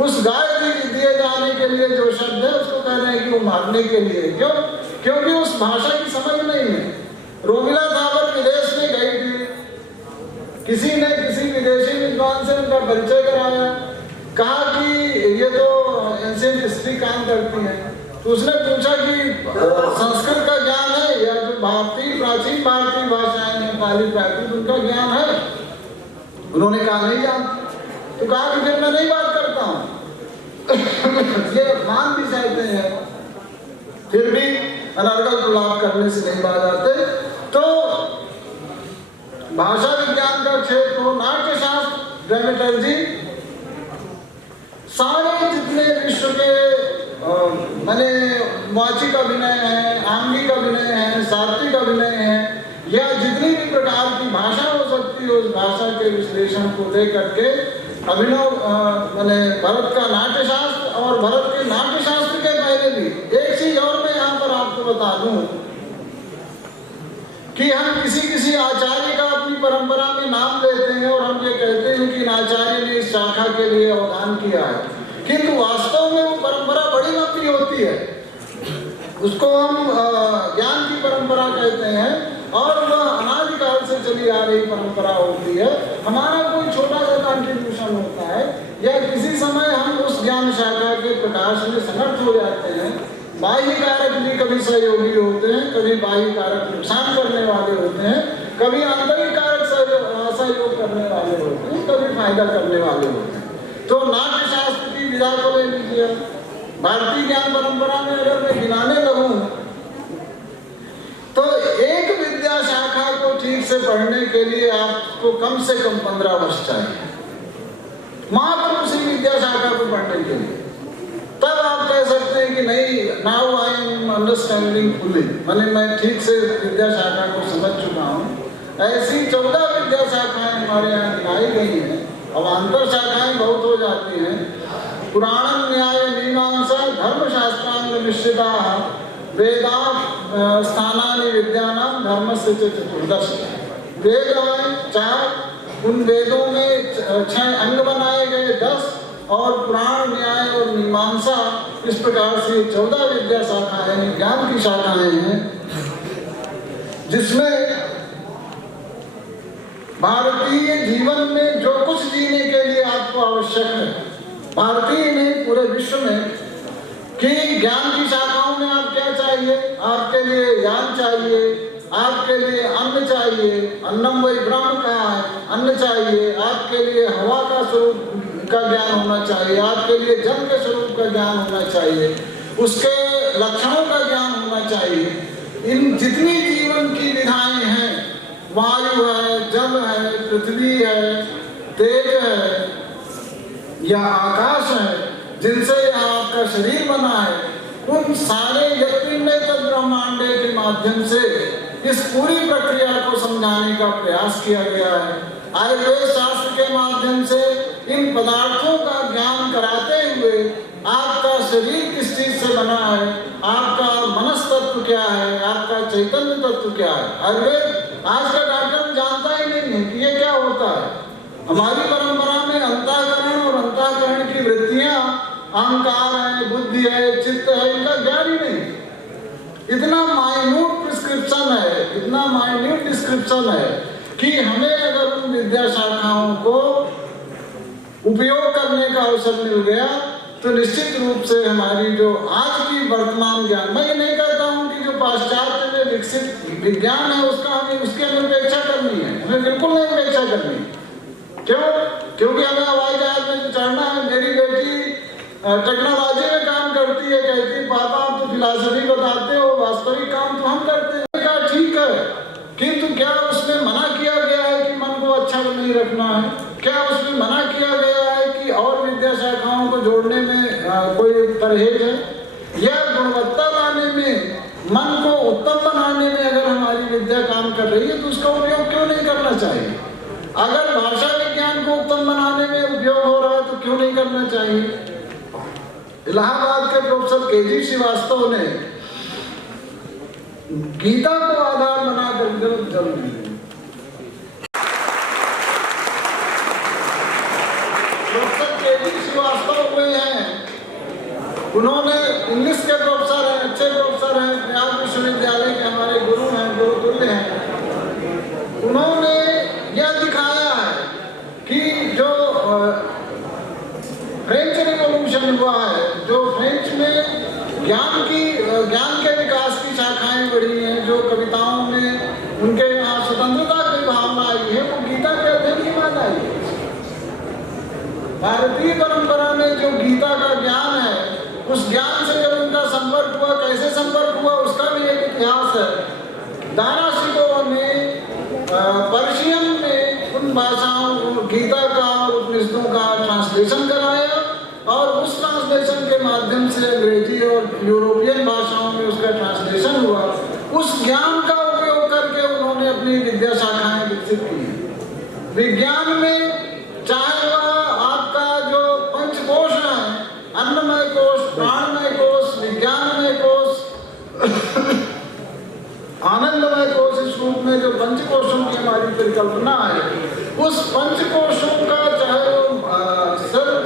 उस गाय दिए जाने के लिए जो शब्द है उसको कह रहे हैं कि वो मारने के लिए। क्यों? क्योंकि उस भाषा की समझ नहीं है। रोमिला थापर विदेश में गई थी, किसी ने किसी विदेशी विद्वान से उनका परिचय कराया, कहा कि ये तो एंशिएंट हिस्ट्री काम करती है। तो उसने पूछा कि संस्कृत का ज्ञान है या जो प्राचीन भारतीय भाषाएं हैं, पाली प्राकृत, उनका ज्ञान है? उन्होंने कहा नहीं जानते। तो कहा कि फिर मैं नहीं बात करता हूँ। ये मान भी चाहते हैं, फिर भी अनर्गल प्रलाप करने से नहीं बात आते। तो भाषा विज्ञान का क्षेत्र हो, नाट्यशास्त्र, ड्रामेटर्जी, सारे जितने विश्व के माने वाचिक अभिनय है, आंगिक अभिनय है, सात्विक अभिनय है, या जितनी भी प्रकार की भाषा हो सकती है, उस भाषा के विश्लेषण को लेकर के अभिनव माने भरत का नाट्यशास्त्र, और भरत के नाट्यशास्त्र के पहले भी एक चीज और मैं यहाँ पर आपको बता दूं कि हम किसी आचार्य का अपनी परंपरा में नाम लेते हैं और हम ये कहते हैं कि आचार्य ने इस शाखा के लिए अवदान किया है, किंतु वास्तव में वो परंपरा बड़ी लंबी होती है। उसको हम ज्ञान की परंपरा कहते हैं और वह अनादिकाल से चली आ रही परंपरा होती है। हमारा कोई छोटा सा कंट्रीब्यूशन होता है या किसी समय हम उस ज्ञान शाखा के प्रकाश में समर्थ हो जाते हैं। बाह्य कारक भी कभी सहयोगी होते हैं, कभी बाह्य कारक नुकसान करने वाले होते हैं, कभी आंतरिक कारक सहयोग करने वाले होते हैं, कभी फायदा करने वाले होते हैं। तो नाट्यशास्त्र की विधा को ले लीजिए, भारतीय ज्ञान परंपरा में अगर मैं गिनाने लगूं तो एक विद्या शाखा को ठीक से पढ़ने के लिए आपको कम से कम 15 वर्ष चाहिए, मात्र उसी विद्या शाखा को पढ़ने के लिए। तब आप कह सकते हैं कि नहीं, now I am understanding fully, माने मैं ठीक से विद्या शाखा को समझ चुका हूँ। ऐसी 14 विद्या शाखाएं हमारे यहाँ गिनाई गई हैं अवान्तर शाखाएं बहुत हो जाती हैं। पुराणं न्याय मीमांसा धर्मशास्त्रांग निश्चिता वेदा स्थानानि विद्यानां धर्मस्य च चतुर्दश। वेद हैं 4, उन वेदों में 6 अंग बनाए गए 10, और पुराण न्याय और मीमांसा इस प्रकार से 14 विद्या शाखाएं ज्ञान की शाखाएं हैं, जिसमें भारतीय जीवन में जो कुछ जीने के लिए आपको आवश्यक है, भारतीय नहीं पूरे विश्व में, कि ज्ञान की शाखाओं में आप क्या चाहिए, आपके लिए ज्ञान चाहिए, आपके लिए अन्न चाहिए, अन्नम वही ब्रह्म कहा है, अन्न चाहिए, आपके लिए हवा का स्वरूप का ज्ञान होना चाहिए, आपके लिए जल के स्वरूप का ज्ञान होना चाहिए, उसके लक्षणों का ज्ञान होना चाहिए। इन जितनी जीवन की विधाएं हैं, वायु है, जल है, पृथ्वी है, तेज है या आकाश है, जिनसे आपका शरीर बना है, उन सारे यज्ञ ब्रह्मांडे के माध्यम से इस पूरी प्रक्रिया को समझाने का प्रयास किया गया है। आयुर्वेद शास्त्र के माध्यम से इन पदार्थों का ज्ञान कराते हुए आपका शरीर किस चीज से बना है, आपका मनस तत्व क्या है, आपका चैतन्य तत्व क्या है। आयुर्वेद आज का डॉक्टर जानता ही नहीं है कि ये क्या होता है। हमारी परंपरा में अंतःकरण और अंतःकरण की वृत्तियां, अहंकार है, बुद्धि है, चित्त है, इनका ज्ञान ही नहीं। इतना माइन्यूट प्रिस्क्रिप्शन है, इतना माइन्यूट डिस्क्रिप्शन है कि हमें अगर उन विद्या शाखाओं को उपयोग करने का अवसर मिल गया तो निश्चित रूप से हमारी जो आज की वर्तमान ज्ञान, मैं ये नहीं कहता हूँ कि जो पाश्चात्य में विकसित विज्ञान है उसका हमें उसकी हमें उपेक्षा करनी है, हमें बिल्कुल नहीं उपेक्षा करनी। क्यों? क्योंकि हमें हवाई जहाज में चढ़ना है। मेरी बेटी टेक्नोलॉजी में काम करती है, कहती पापा आप तो फिलॉसफी बताते हो, वास्तविक काम तो हम करते हैं। कहा ठीक है, किंतु क्या उसमें मना किया गया है कि मन को अच्छा नहीं रखना है? क्या उसमें मना किया गया है कि और विद्या शाखाओं को जोड़ने में कोई परहेज है? या गुणवत्ता लाने में, मन को उत्तम बनाने में अगर हमारी विद्या काम कर रही है तो उसका उपयोग क्यों नहीं करना चाहिए? अगर भाषा विज्ञान को उत्तम बनाने में उपयोग हो रहा है तो क्यों नहीं करना चाहिए? इलाहाबाद के प्रोफेसर के.जी. श्रीवास्तव ने गीता को आधार बनाकर प्रोफेसर के.जी. श्रीवास्तव हुए हैं, उन्होंने इंग्लिश के प्रोफेसर हैं, अच्छे प्रोफेसर हैं, प्रयाग विश्वविद्यालय के हमारे गुरु हैं, गुरुतुल्य हैं। उन्होंने यह दिखाया है कि जो फ्रेंच रिवॉल्यूशन हुआ है, जो फ्रेंच में ज्ञान के विकास की शाखाएं बढ़ी हैं, जो कविताओं में उनके यहाँ स्वतंत्रता की भावना आई है, वो गीता के अध्ययन की मान आई है। भारतीय परंपरा में जो गीता का ज्ञान है, उस ज्ञान से जब उनका संपर्क हुआ, कैसे संपर्क हुआ उसका भी एक इतिहास है। दाराशिकों ने पर्शियन में उन भाषाओं, गीता का और उपनिषदों का ट्रांसलेशन कराया और उस ट्रांसलेशन के माध्यम से अंग्रेजी और यूरोपियन भाषाओं में उसका ट्रांसलेशन हुआ। उस ज्ञान का उपयोग करके उन्होंने अपनी विद्या शाखाएं विकसित की। विज्ञान में चाहे वह आपका जो पंचकोश है, अन्नमय कोश, प्राणमय कोश, विज्ञानमय कोश, आनंदमय कोश, इस रूप में जो पंचकोशों की हमारी परिकल्पना है, उस पंचकोशों का चाहे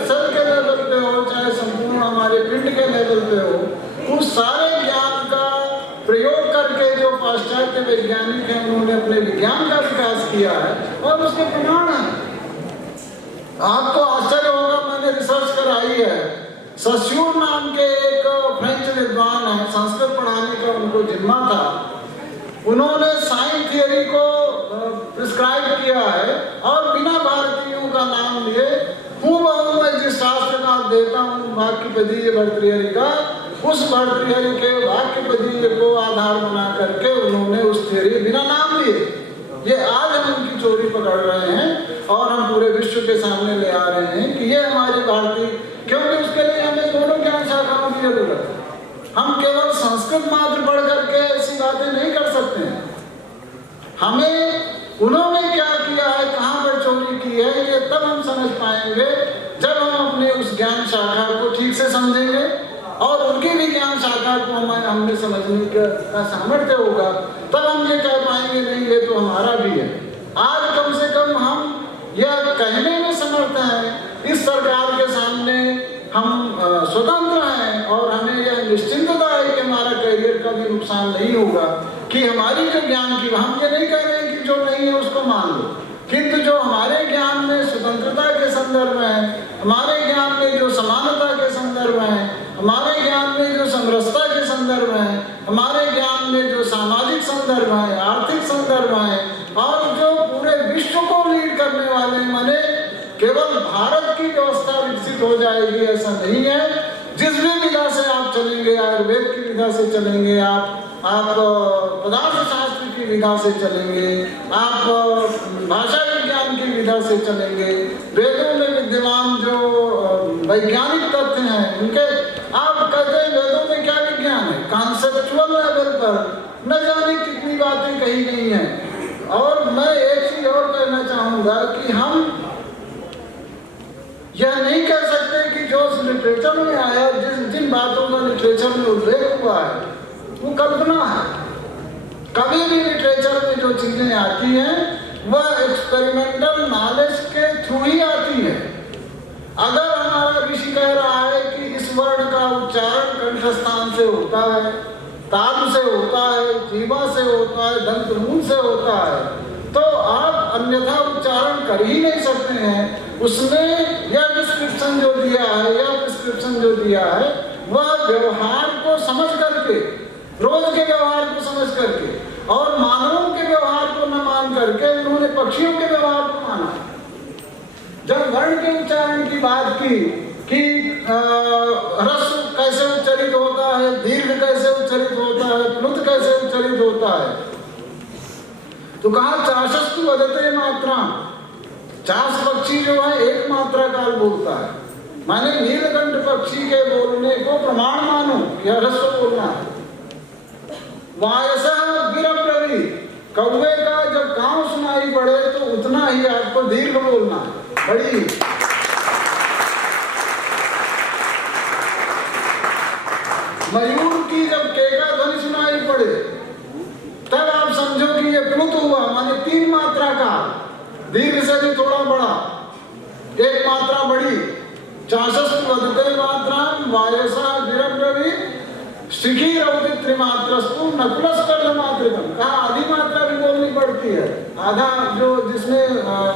सेल के लेवल पे हो, चाहे संपूर्ण हमारे पिंड के लेवल पे हो, उस सारे ज्ञान का प्रयोग करके जो पाश्चात्य वैज्ञानिक हैं उन्होंने अपने विज्ञान का विकास किया है और उसके प्रमाण है। आपको आश्चर्य होगा, मैंने रिसर्च कराई है। सस्यूर नाम के एक फ्रेंच विद्वान है, संस्कृत पढ़ाने का उनको जिम्मा था। उन्होंने साइन थियरी को प्रिस्क्राइब किया है और बिना भारतीयों का नाम लिए हूबहू मैं जिस शास्त्र का देता हूँ वाक्यपदीय भर्तृहरि का, उस भर्तृहरि के वाक्यपदीय को आधार बना करके उन्होंने उस थियरी बिना नाम लिए, ये आज हम उनकी चोरी पकड़ रहे हैं और हम पूरे विश्व के सामने ले आ रहे हैं कि ये हमारी भारतीय, क्योंकि उसके लिए हमें दोनों ज्ञान शाखाओं की जरूरत है। हम केवल संस्कृत मात्र पढ़ करके ऐसी बातें नहीं कर सकते हैं। हमें उन्होंने क्या किया है, कहाँ पर चोरी की होती है कि तब हम समझ पाएंगे जब हम अपने उस ज्ञान शाखा को ठीक से समझेंगे और उनकी भी ज्ञान शाखा को हमने समझने का सामर्थ्य होगा, तब हम ये कह पाएंगे नहीं ये तो हमारा भी है। आज कम से कम हम यह कहने में समर्थ हैं इस सरकार के सामने हम स्वतंत्र हैं और हमें यह निश्चिंतता है कि हमारा करियर का भी नुकसान नहीं होगा, कि हमारी जो ज्ञान की, हम ये नहीं कह रहे हैं कि जो नहीं है उसको मान लो, किंतु जो हमारे ज्ञान में स्वतंत्रता के संदर्भ में है, हमारे ज्ञान में जो समानता के संदर्भ में है, हमारे ज्ञान में जो समरसता के संदर्भ में है, हमारे ज्ञान में जो सामाजिक संदर्भ है, आर्थिक संदर्भ है और जो पूरे विश्व को लीड करने वाले, माने केवल भारत की व्यवस्था विकसित हो जाएगी ऐसा नहीं है। जिस भी विधा से आप चलेंगे, आयुर्वेद की विधा से चलेंगे, आप पदार्थ शास्त्र की विधा से चलेंगे, आप भाषा विज्ञान की विधा से चलेंगे, वेदों में विद्यमान जो वैज्ञानिक तथ्य हैं उनके, आप कहते हैं वेदों में क्या विज्ञान है, कॉन्सेप्चुअल लेवल पर न जाने कितनी बातें कही गई हैं। और मैं एक चीज और कहना चाहूंगा कि हम यह नहीं कह सकते कि जो लिटरेचर में आया, जिन बातों का लिटरेचर में उल्लेख हुआ है वो कल्पना है। कभी भी लिटरेचर में जो चीजें आती हैं वह एक्सपेरिमेंटल नॉलेज के थ्रू ही आती है। अगर हमारा ऋषि कह रहा है कि इस वर्ण का उच्चारण कंठस्थान से होता है, ताल से होता है, जीवा से होता है, दंतमूल से होता है, तो आप अन्यथा उच्चारण कर ही नहीं सकते हैं। उसने यह डिस्क्रिप्शन जो दिया है, यह प्रिस्क्रिप्शन जो दिया है, वह व्यवहार को समझ करके, रोज के व्यवहार को समझ करके और मानवों के व्यवहार को न मान करके उन्होंने पक्षियों के व्यवहार को माना। जब वर्ण के उच्चारण की बात की कि ह्रस्व कैसे उच्चारित होता है, दीर्घ कैसे उच्चारित होता है, प्लुत कैसे उच्चारित होता है, तो कहा चाशस्तु वदते मात्रा, चाश पक्षी जो है एक मात्रा काल बोलता है, माने नीलकंठ पक्षी के बोलने को प्रमाण मानो, यह ह्रस्व बोलना है। वायसा गिरप्रवि, कौवे का जब कांव सुनाई पड़े तो उतना ही आपको दीर्घ बोलना है, बड़ी। मयूर की जब केका ध्वनि सुनाई पड़े तब आप समझो कि ये प्लुत हुआ, माने 3 मात्रा का, दीर्घ से भी थोड़ा बड़ा, 1 मात्रा बड़ी। चाशस्तु वदते मात्रा वायसा गिरप्रवि शिखी रवति त्रिमात्रस्तु नकुलस्कर्ध मातृकम, कहा आधी मात्रा भी बोलनी पड़ती है, आधा जो जिसमें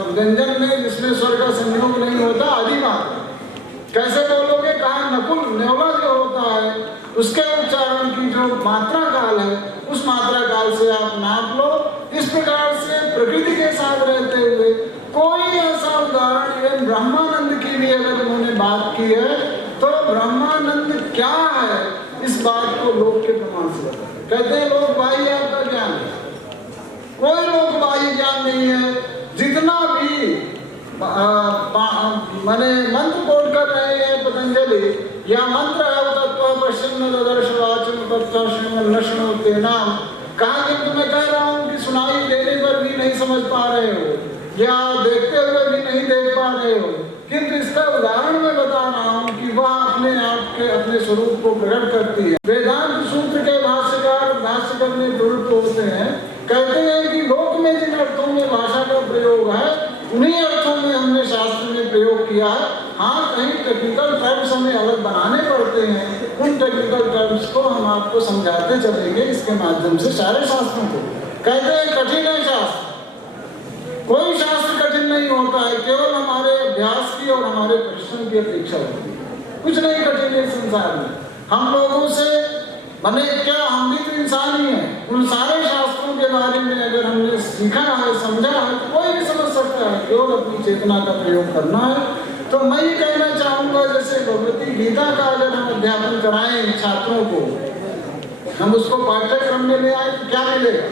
व्यंजन में जिसमें स्वर का संयोग नहीं होता, आधी मात्रा कैसे बोलोगे, कहा नकुल नेवला जो होता है उसके उच्चारण की जो मात्रा काल है उस मात्रा काल से आप नाप लो। इस प्रकार से प्रकृति के साथ रहते हुए कोई ऐसा उदाहरण, इवन ब्रह्मानंद की भी अगर उन्होंने बात की है तो ब्रह्मानंद क्या है इस बात को लोक के प्रमाण से बताते। कहते हैं लोक बाह्य आपका ज्ञान है, कोई लोक बाह्य ज्ञान नहीं है। जितना भी माने मंत्र बोल कर रहे हैं पतंजलि, या मंत्र है तत्व पश्चिम दर्श वाचन तत्व तेना, कहा कि तुम्हें कह रहा हूँ कि सुनाई देने पर भी नहीं समझ पा रहे हो या देखते हुए भी नहीं देख पा रहे हो, किंतु इसका उदाहरण मैं बता रहा हूँ कि वह अपने आप के अपने स्वरूप को प्रकट करती है। वेदांत सूत्र के भाष्यकार भाष्य करने प्रवृत्त होते हैं, कहते हैं कि लोक में जिन अर्थों में भाषा का प्रयोग है उन्हीं अर्थों में हमने शास्त्र में प्रयोग किया है। हाँ, कहीं टेक्निकल टर्म्स हमें अलग बनाने पड़ते हैं, उन टेक्निकल टर्म्स को हम आपको समझाते चलेंगे इसके माध्यम से सारे शास्त्रों को। कहते हैं कठिन है शास्त्र, कोई शास्त्र कठिन नहीं होता है, केवल हमारे अभ्यास की और हमारे परिश्रम की अपेक्षा होती है। कुछ नहीं कठिन है संसार में। हम लोगों से बने क्या, हम भी तो इंसान ही हैं। उन सारे शास्त्रों के बारे में अगर हमने सीखा है, समझा है, तो कोई भी समझ सकता है, केवल अपनी चेतना का प्रयोग करना है। तो मैं ये कहना चाहूँगा, जैसे भगवती गीता का अगर हम अध्यापन कराएं छात्रों को, हम उसको पाठ्यक्रम में ले आए तो क्या मिलेगा?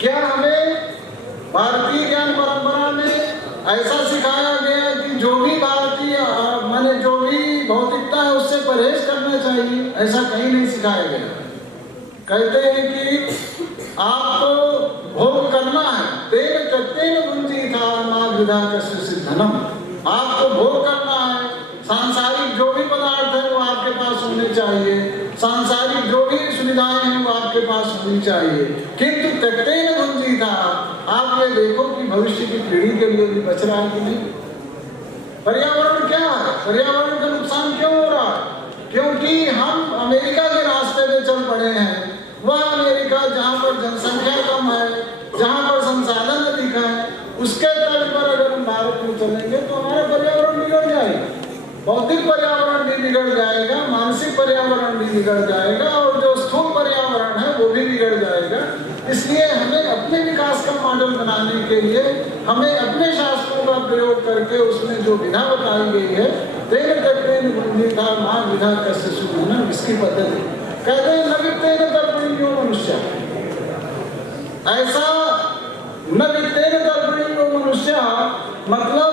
क्या हमें भारतीय ज्ञान परंपरा में ऐसा सिखाया गया कि जो भी भारतीय माने जो भी भौतिकता है उससे परहेज करना चाहिए? ऐसा कहीं नहीं सिखाया गया। कहते हैं कि आपको भोग करना है, तेन तत्तेन भुंजीथा मा विधा कस्य धनम। आपको भोग करना है, सांसारिक जो भी पदार्थ है वो आपके पास होने चाहिए, सांसारिक जो भी सुविधाएं हैं वो आपके पास होनी चाहिए, किंतु तत्तेन भुंजीथा, आप ये देखो कि भविष्य की पीढ़ी के लिए भी बच रहा है कि नहीं। पर्यावरण क्या है, पर्यावरण का नुकसान क्यों हो रहा है? क्योंकि हम अमेरिका के रास्ते में चल पड़े हैं। वह अमेरिका जहाँ पर जनसंख्या कम है, जहाँ पर संसाधन अधिक है, उसके तर्ज पर अगर हम भारत में चलेंगे तो हमारा पर्यावरण बिगड़ जाएगा, बौद्धिक पर्यावरण भी बिगड़ जाएगा, मानसिक पर्यावरण भी बिगड़ जाएगा और जो स्थूल पर्यावरण है वो भी बिगड़ जाएगा। इसलिए हमें अपने विकास का मॉडल बनाने के लिए हमें अपने शास्त्रों का प्रयोग करके उसमें जो विधा बताई गई है, तेन तत्तेन भुंजीथा मा विधा कस्य सुधनम, इसकी पद्धति कहते हैं न वित्तेन तर्पणीयो मनुष्य। ऐसा न वित्तेन तर्पणीयो मनुष्य मतलब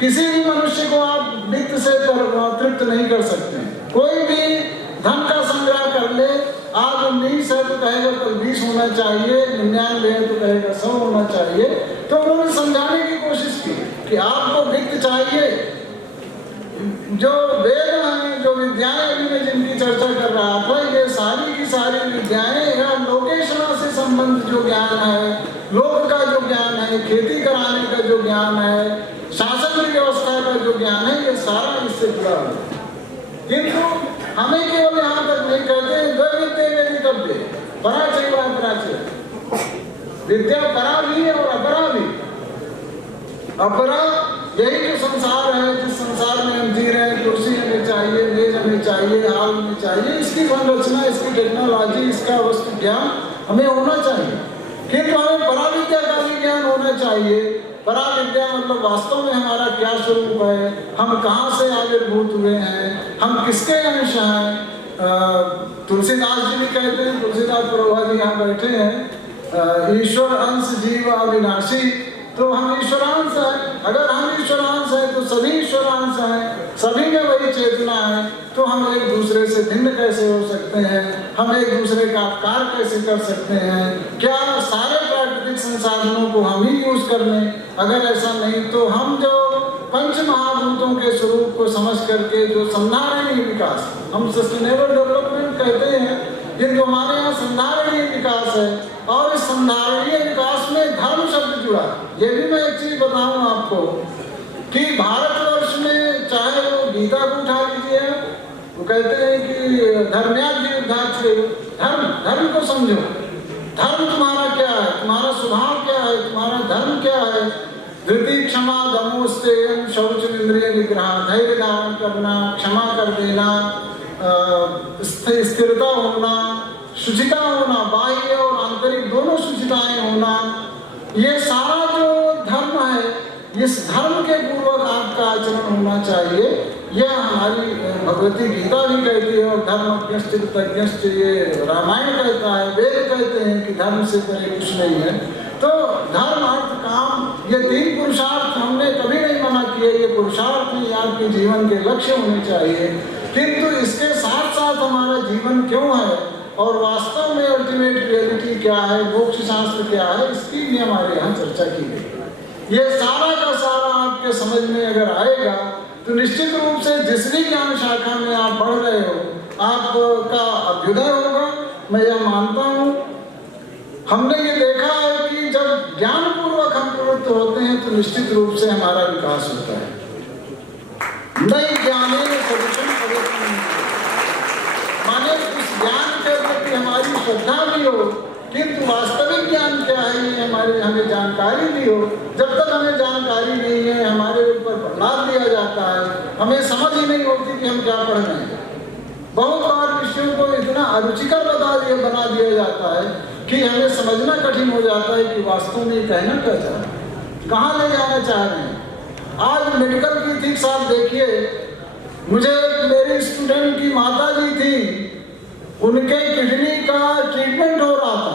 किसी भी मनुष्य को आप वित्त से तृप्त नहीं कर सकते। कोई भी धन का संग्रह कर ले, आज 19 है तो कहेगा कल 20 होना चाहिए, 99 है तो कहेगा 100 होना चाहिए। तो उन्होंने समझाने की कोशिश की कि आपको वित्त चाहिए। जो वेद हैं, जो विद्याएं अभी मैं जिनकी चर्चा कर रहा था, ये सारी की सारी विद्याएं या लोकेशना से संबंधित जो ज्ञान है, लोक का जो ज्ञान है, खेती कराने का जो ज्ञान है, शासन की व्यवस्था का जो ज्ञान है, ये सारा इससे जुड़ा है। किंतु हमें केवल यहाँ तक नहीं कहते हैं द्वैविद्ये वेदितव्ये, पराचय व अपराचय। विद्या परा भी है और अपरा भी। अपरा यही जो संसार है, जिस संसार में हम जी रहे हैं, कुर्सी हमें चाहिए, मेज हमें चाहिए, हाल हमें चाहिए, इसकी संरचना, इसकी टेक्नोलॉजी, इसका वस्तु ज्ञान हमें होना चाहिए। किंतु हमें परा विद्या का भी ज्ञान होना चाहिए। परा विद्या मतलब वास्तव में हमारा क्या स्वरूप है, हम कहाँ से आविर्भूत हुए हैं, हम किसके अंश हैं। तुलसीदास जी भी कहते हैं, तुलसीदास प्रभा जी यहाँ बैठे हैं, ईश्वर अंश जीव अविनाशी। तो हम ईश्वरांश हैं। अगर हम ईश्वरांश हैं तो सभी ईश्वरांश हैं, सभी में वही चेतना है। तो हम एक दूसरे से भिन्न कैसे हो सकते हैं, हम एक दूसरे का अपकार कैसे कर सकते हैं? क्या सारे प्राकृतिक संसाधनों को हम ही यूज कर लें? अगर ऐसा नहीं तो हम जो पंच महाभूतों के स्वरूप को समझ करके जो संधारणीय विकास, हम सस्टेनेबल डेवलपमेंट कहते हैं, किंतु हमारे यहाँ संधारणीय विकास है और इस संधारणीय विकास में धर्म शब्द जुड़ा। ये भी मैं एक चीज बताऊं आपको कि भारतवर्ष में चाहे वो गीता को उठा लीजिए, वो कहते हैं कि धर्म को समझो। धर्म तुम्हारा क्या है, तुम्हारा स्वभाव क्या है, तुम्हारा धर्म क्या है? धृति क्षमा दमोस्तेयम शौच इंद्रिय निग्रह, धैर्य धारण करना, क्षमा कर देना, स्थिरता होना, शुचिता होना, बाह्य और आंतरिक दोनों शुचिताएं होना, ये सारा जो धर्म है, इस धर्म के पूर्वक आपका आचरण होना चाहिए। यह हमारी भगवती गीता भी कहती है और धर्मज्ञश्च तज्ञश्च, ये रामायण कहता है, वेद कहते हैं कि धर्म से परे कुछ नहीं है। तो धर्म अर्थ काम, ये तीन पुरुषार्थ हमने कभी नहीं मना किए, ये पुरुषार्थ ही आपके जीवन के लक्ष्य होने चाहिए। किंतु इसके साथ साथ हमारा जीवन क्यों है और वास्तव में अल्टीमेट रियलिटी क्या है, मोक्ष शास्त्र क्या है, इसकी भी हमारे यहाँ चर्चा की गई। ये सारा का सारा आपके समझ में अगर आएगा तो निश्चित रूप से जिस भी ज्ञान शाखा में आप पढ़ रहे हो, आपका अभ्युदय होगा। मैं यह मानता हूँ। हमने ये देखा है कि जब ज्ञान पूर्वक हम प्रवृत्त होते हैं तो निश्चित रूप से हमारा विकास होता है। नई ज्ञाने सदृशम पवित्रम, माने उस ज्ञान के प्रति हमारी श्रद्धा भी हो, किंतु वास्तविक ज्ञान क्या है ये हमें जानकारी भी हो। जब तक हमें जानकारी नहीं है, हमारे ऊपर प्रहलाद दिया जाता है, हमें समझ ही नहीं होती कि हम क्या पढ़ रहे हैं। बहुत बार विषयों को इतना अरुचिकर बना दिया जाता है कि हमें समझना कठिन हो जाता है कि वास्तव में कहना क्या चाह रहे हैं, कहाँ ले जाना चाह रहे हैं। आज मेडिकल की एथिक्स आप देखिए, मुझे मेरी स्टूडेंट की माता जी थी, उनके किडनी का ट्रीटमेंट हो रहा था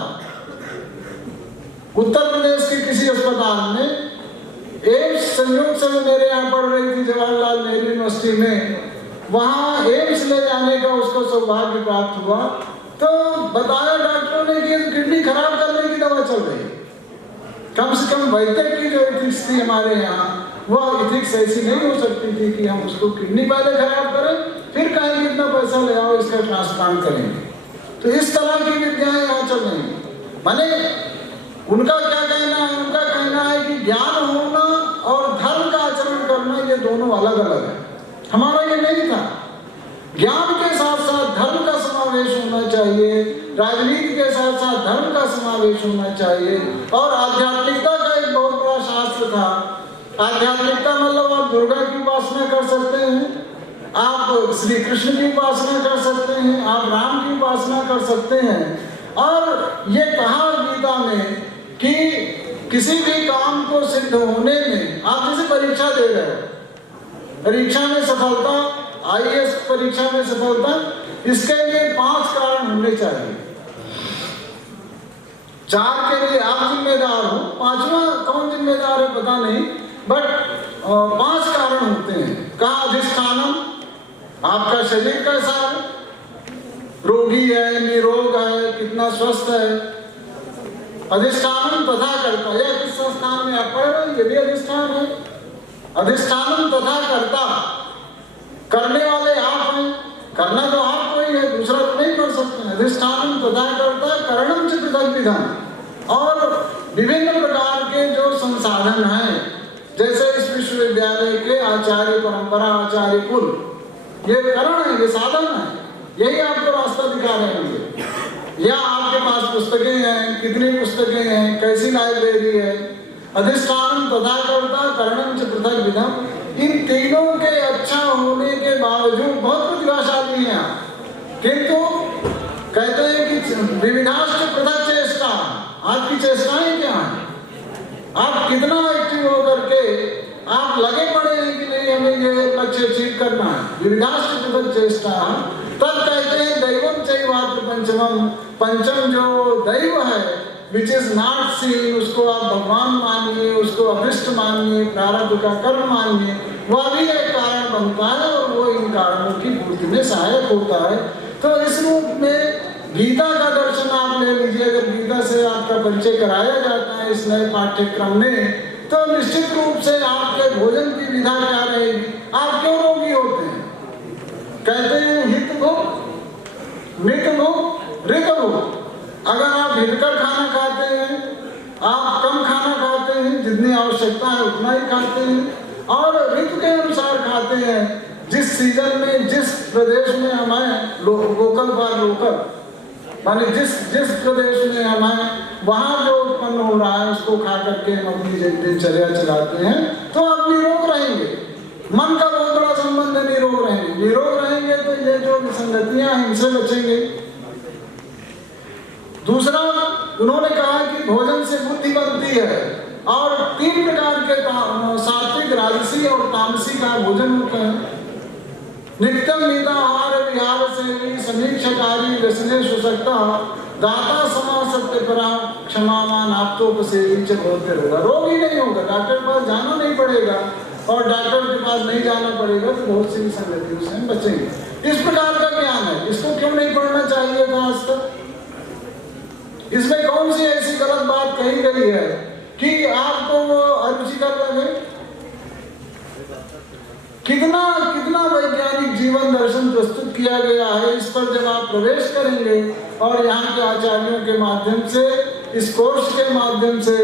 उत्तर प्रदेश के किसी अस्पताल में। एम्स संयोग से मेरे यहाँ पढ़ रही थी जवाहरलाल नेहरू यूनिवर्सिटी में, वहाँ एम्स ले जाने का उसको सौभाग्य प्राप्त हुआ। तो बताया डॉक्टरों ने कि किडनी खराब करने की दवा चल रही है। कम से कम वैद्य की जो एथिक्स थी हमारे यहाँ, वह एथिक्स ऐसी नहीं हो सकती थी कि हम उसको किडनी पहले खराब करें फिर कहेंगे इतना पैसा ले आओ इसका ट्रांसप्लांट करेंगे। तो इस तरह की विद्याएं यहाँ चल रही हैं। माने उनका क्या कहना है? उनका कहना है कि ज्ञान होना और धर्म का आचरण करना ये दोनों अलग अलग है। हमारा ये नहीं था। ज्ञान के साथ साथ धर्म का समावेश होना चाहिए, राजनीति के साथ साथ धर्म का समावेश होना चाहिए। और आध्यात्मिकता का एक बहुत बड़ा शास्त्र था। आध्यात्मिकता मतलब आप दुर्गा की उपासना कर सकते हैं, आप श्री कृष्ण की उपासना कर सकते हैं, आप राम की उपासना कर सकते हैं। और ये कहा गीता में कि किसी भी काम को सिद्ध होने में, आप जैसे परीक्षा दे रहे हो, परीक्षा में सफलता, IAS परीक्षा में सफलता, इसके लिए 5 कारण होने चाहिए। 4 के लिए आप जिम्मेदार हो, 5वां कौन जिम्मेदार है पता नहीं, बट 5 कारण होते हैं। कहा अधिष्ठानम, आपका शरीर कैसा है, रोगी है, निरोग है, कितना स्वस्थ है। अधिष्ठानम तथा कर्ता, या किस संस्थान में आप पढ़ रहे हैं ये भी अधिष्ठान है। अधिष्ठानम तथा कर्ता, करने वाले आप हैं, करना तो आप कोई है, दूसरा तो नहीं कर सकते। अधिष्ठानम तथा कर्ता करणम च पृथक विधान, और विभिन्न प्रकार के जो संसाधन हैं, जैसे इस विश्वविद्यालय के आचार्य परंपरा, आचार्य कुल, ये करण है, ये साधन है, यही आपको रास्ता दिखा रहे होंगे। या आपके पास पुस्तकें हैं, कितनी पुस्तकें हैं, कैसी लाइब्रेरी है। अधिष्ठानम तथा कर्ता करणम च पृथक विधान, इन तीनों के अच्छा होने के बावजूद बहुत प्रतिभाशाली हैं आप, किंतु कहते हैं कि विविधाश्च पृथक चेष्टा, आपकी चेष्टाएं क्या हैं, आप कितना एक्टिव होकर के आप लगे पड़े हैं कि नहीं हमें ये लक्ष्य अचीव करना है। विविधाश्च पृथक चेष्टा, तब कहते हैं दैवम चैवात्र पंचमम, पंचम जो दैव है विच इज नॉट सीन, उसको आप भगवान मानिए, उसको अभिष्ट मानिए, प्रारब्ध का कर्म मानिए, वह भी एक कारण बनता है और वो इन कारणों की पूर्ति में सहायक होता है। तो इस रूप में गीता का दर्शन आप ले लीजिए। अगर गीता से आपका परिचय कराया जाता है इस नए पाठ्यक्रम में, तो निश्चित रूप से आपके भोजन की विधा क्या रहेगी। आप क्यों रोगी होते हैं? कहते हैं हित भुक मित भुक ऋत भुक। अगर आप हितकर खाना खाते हैं, आप कम खाना खाते हैं, जितनी आवश्यकता है उतना ही खाते हैं, और ऋतु के अनुसार खाते हैं, जिस सीजन में जिस प्रदेश में हमें लोकल फॉर लोकल, माने जिस प्रदेश में हमें वहाँ जो उत्पन्न हो रहा है उसको खा करके हम अपनी दिनचर्या चलाते हैं, तो आप निरोग रहेंगे। मन का बहुत बड़ा संबंध है निरोग रहेंगे। निरोग रहेंगे तो ये जो विसंगतियां हैं इनसे बचेंगे। दूसरा, उन्होंने कहा कि भोजन से बुद्धि बनती है, और 3 प्रकार के सात्विक, राजसी और तामसी का भोजन होता है। नित्यम नीताहार विहार से समीक्षकारी व्यसने सुसक्ता दाता समा सत्य परा क्षमावान आपतोपसेवी च बोलते रहेगा। रोग ही नहीं होगा, डॉक्टर के पास जाना नहीं पड़ेगा, और डॉक्टर के पास नहीं जाना पड़ेगा, तो बहुत सी संगतियों से हम बचेंगे। इस प्रकार का ज्ञान है, इसको क्यों नहीं पढ़ना चाहिए था आज तक? इसमें कौन सी ऐसी गलत बात कही गई है कि आपको वो अरुचिकर लगे? कितना वैज्ञानिक जीवन दर्शन प्रस्तुत किया गया है, इस पर जब आप प्रवेश करेंगे और यहाँ के आचार्यों के माध्यम से, इस कोर्स के माध्यम से,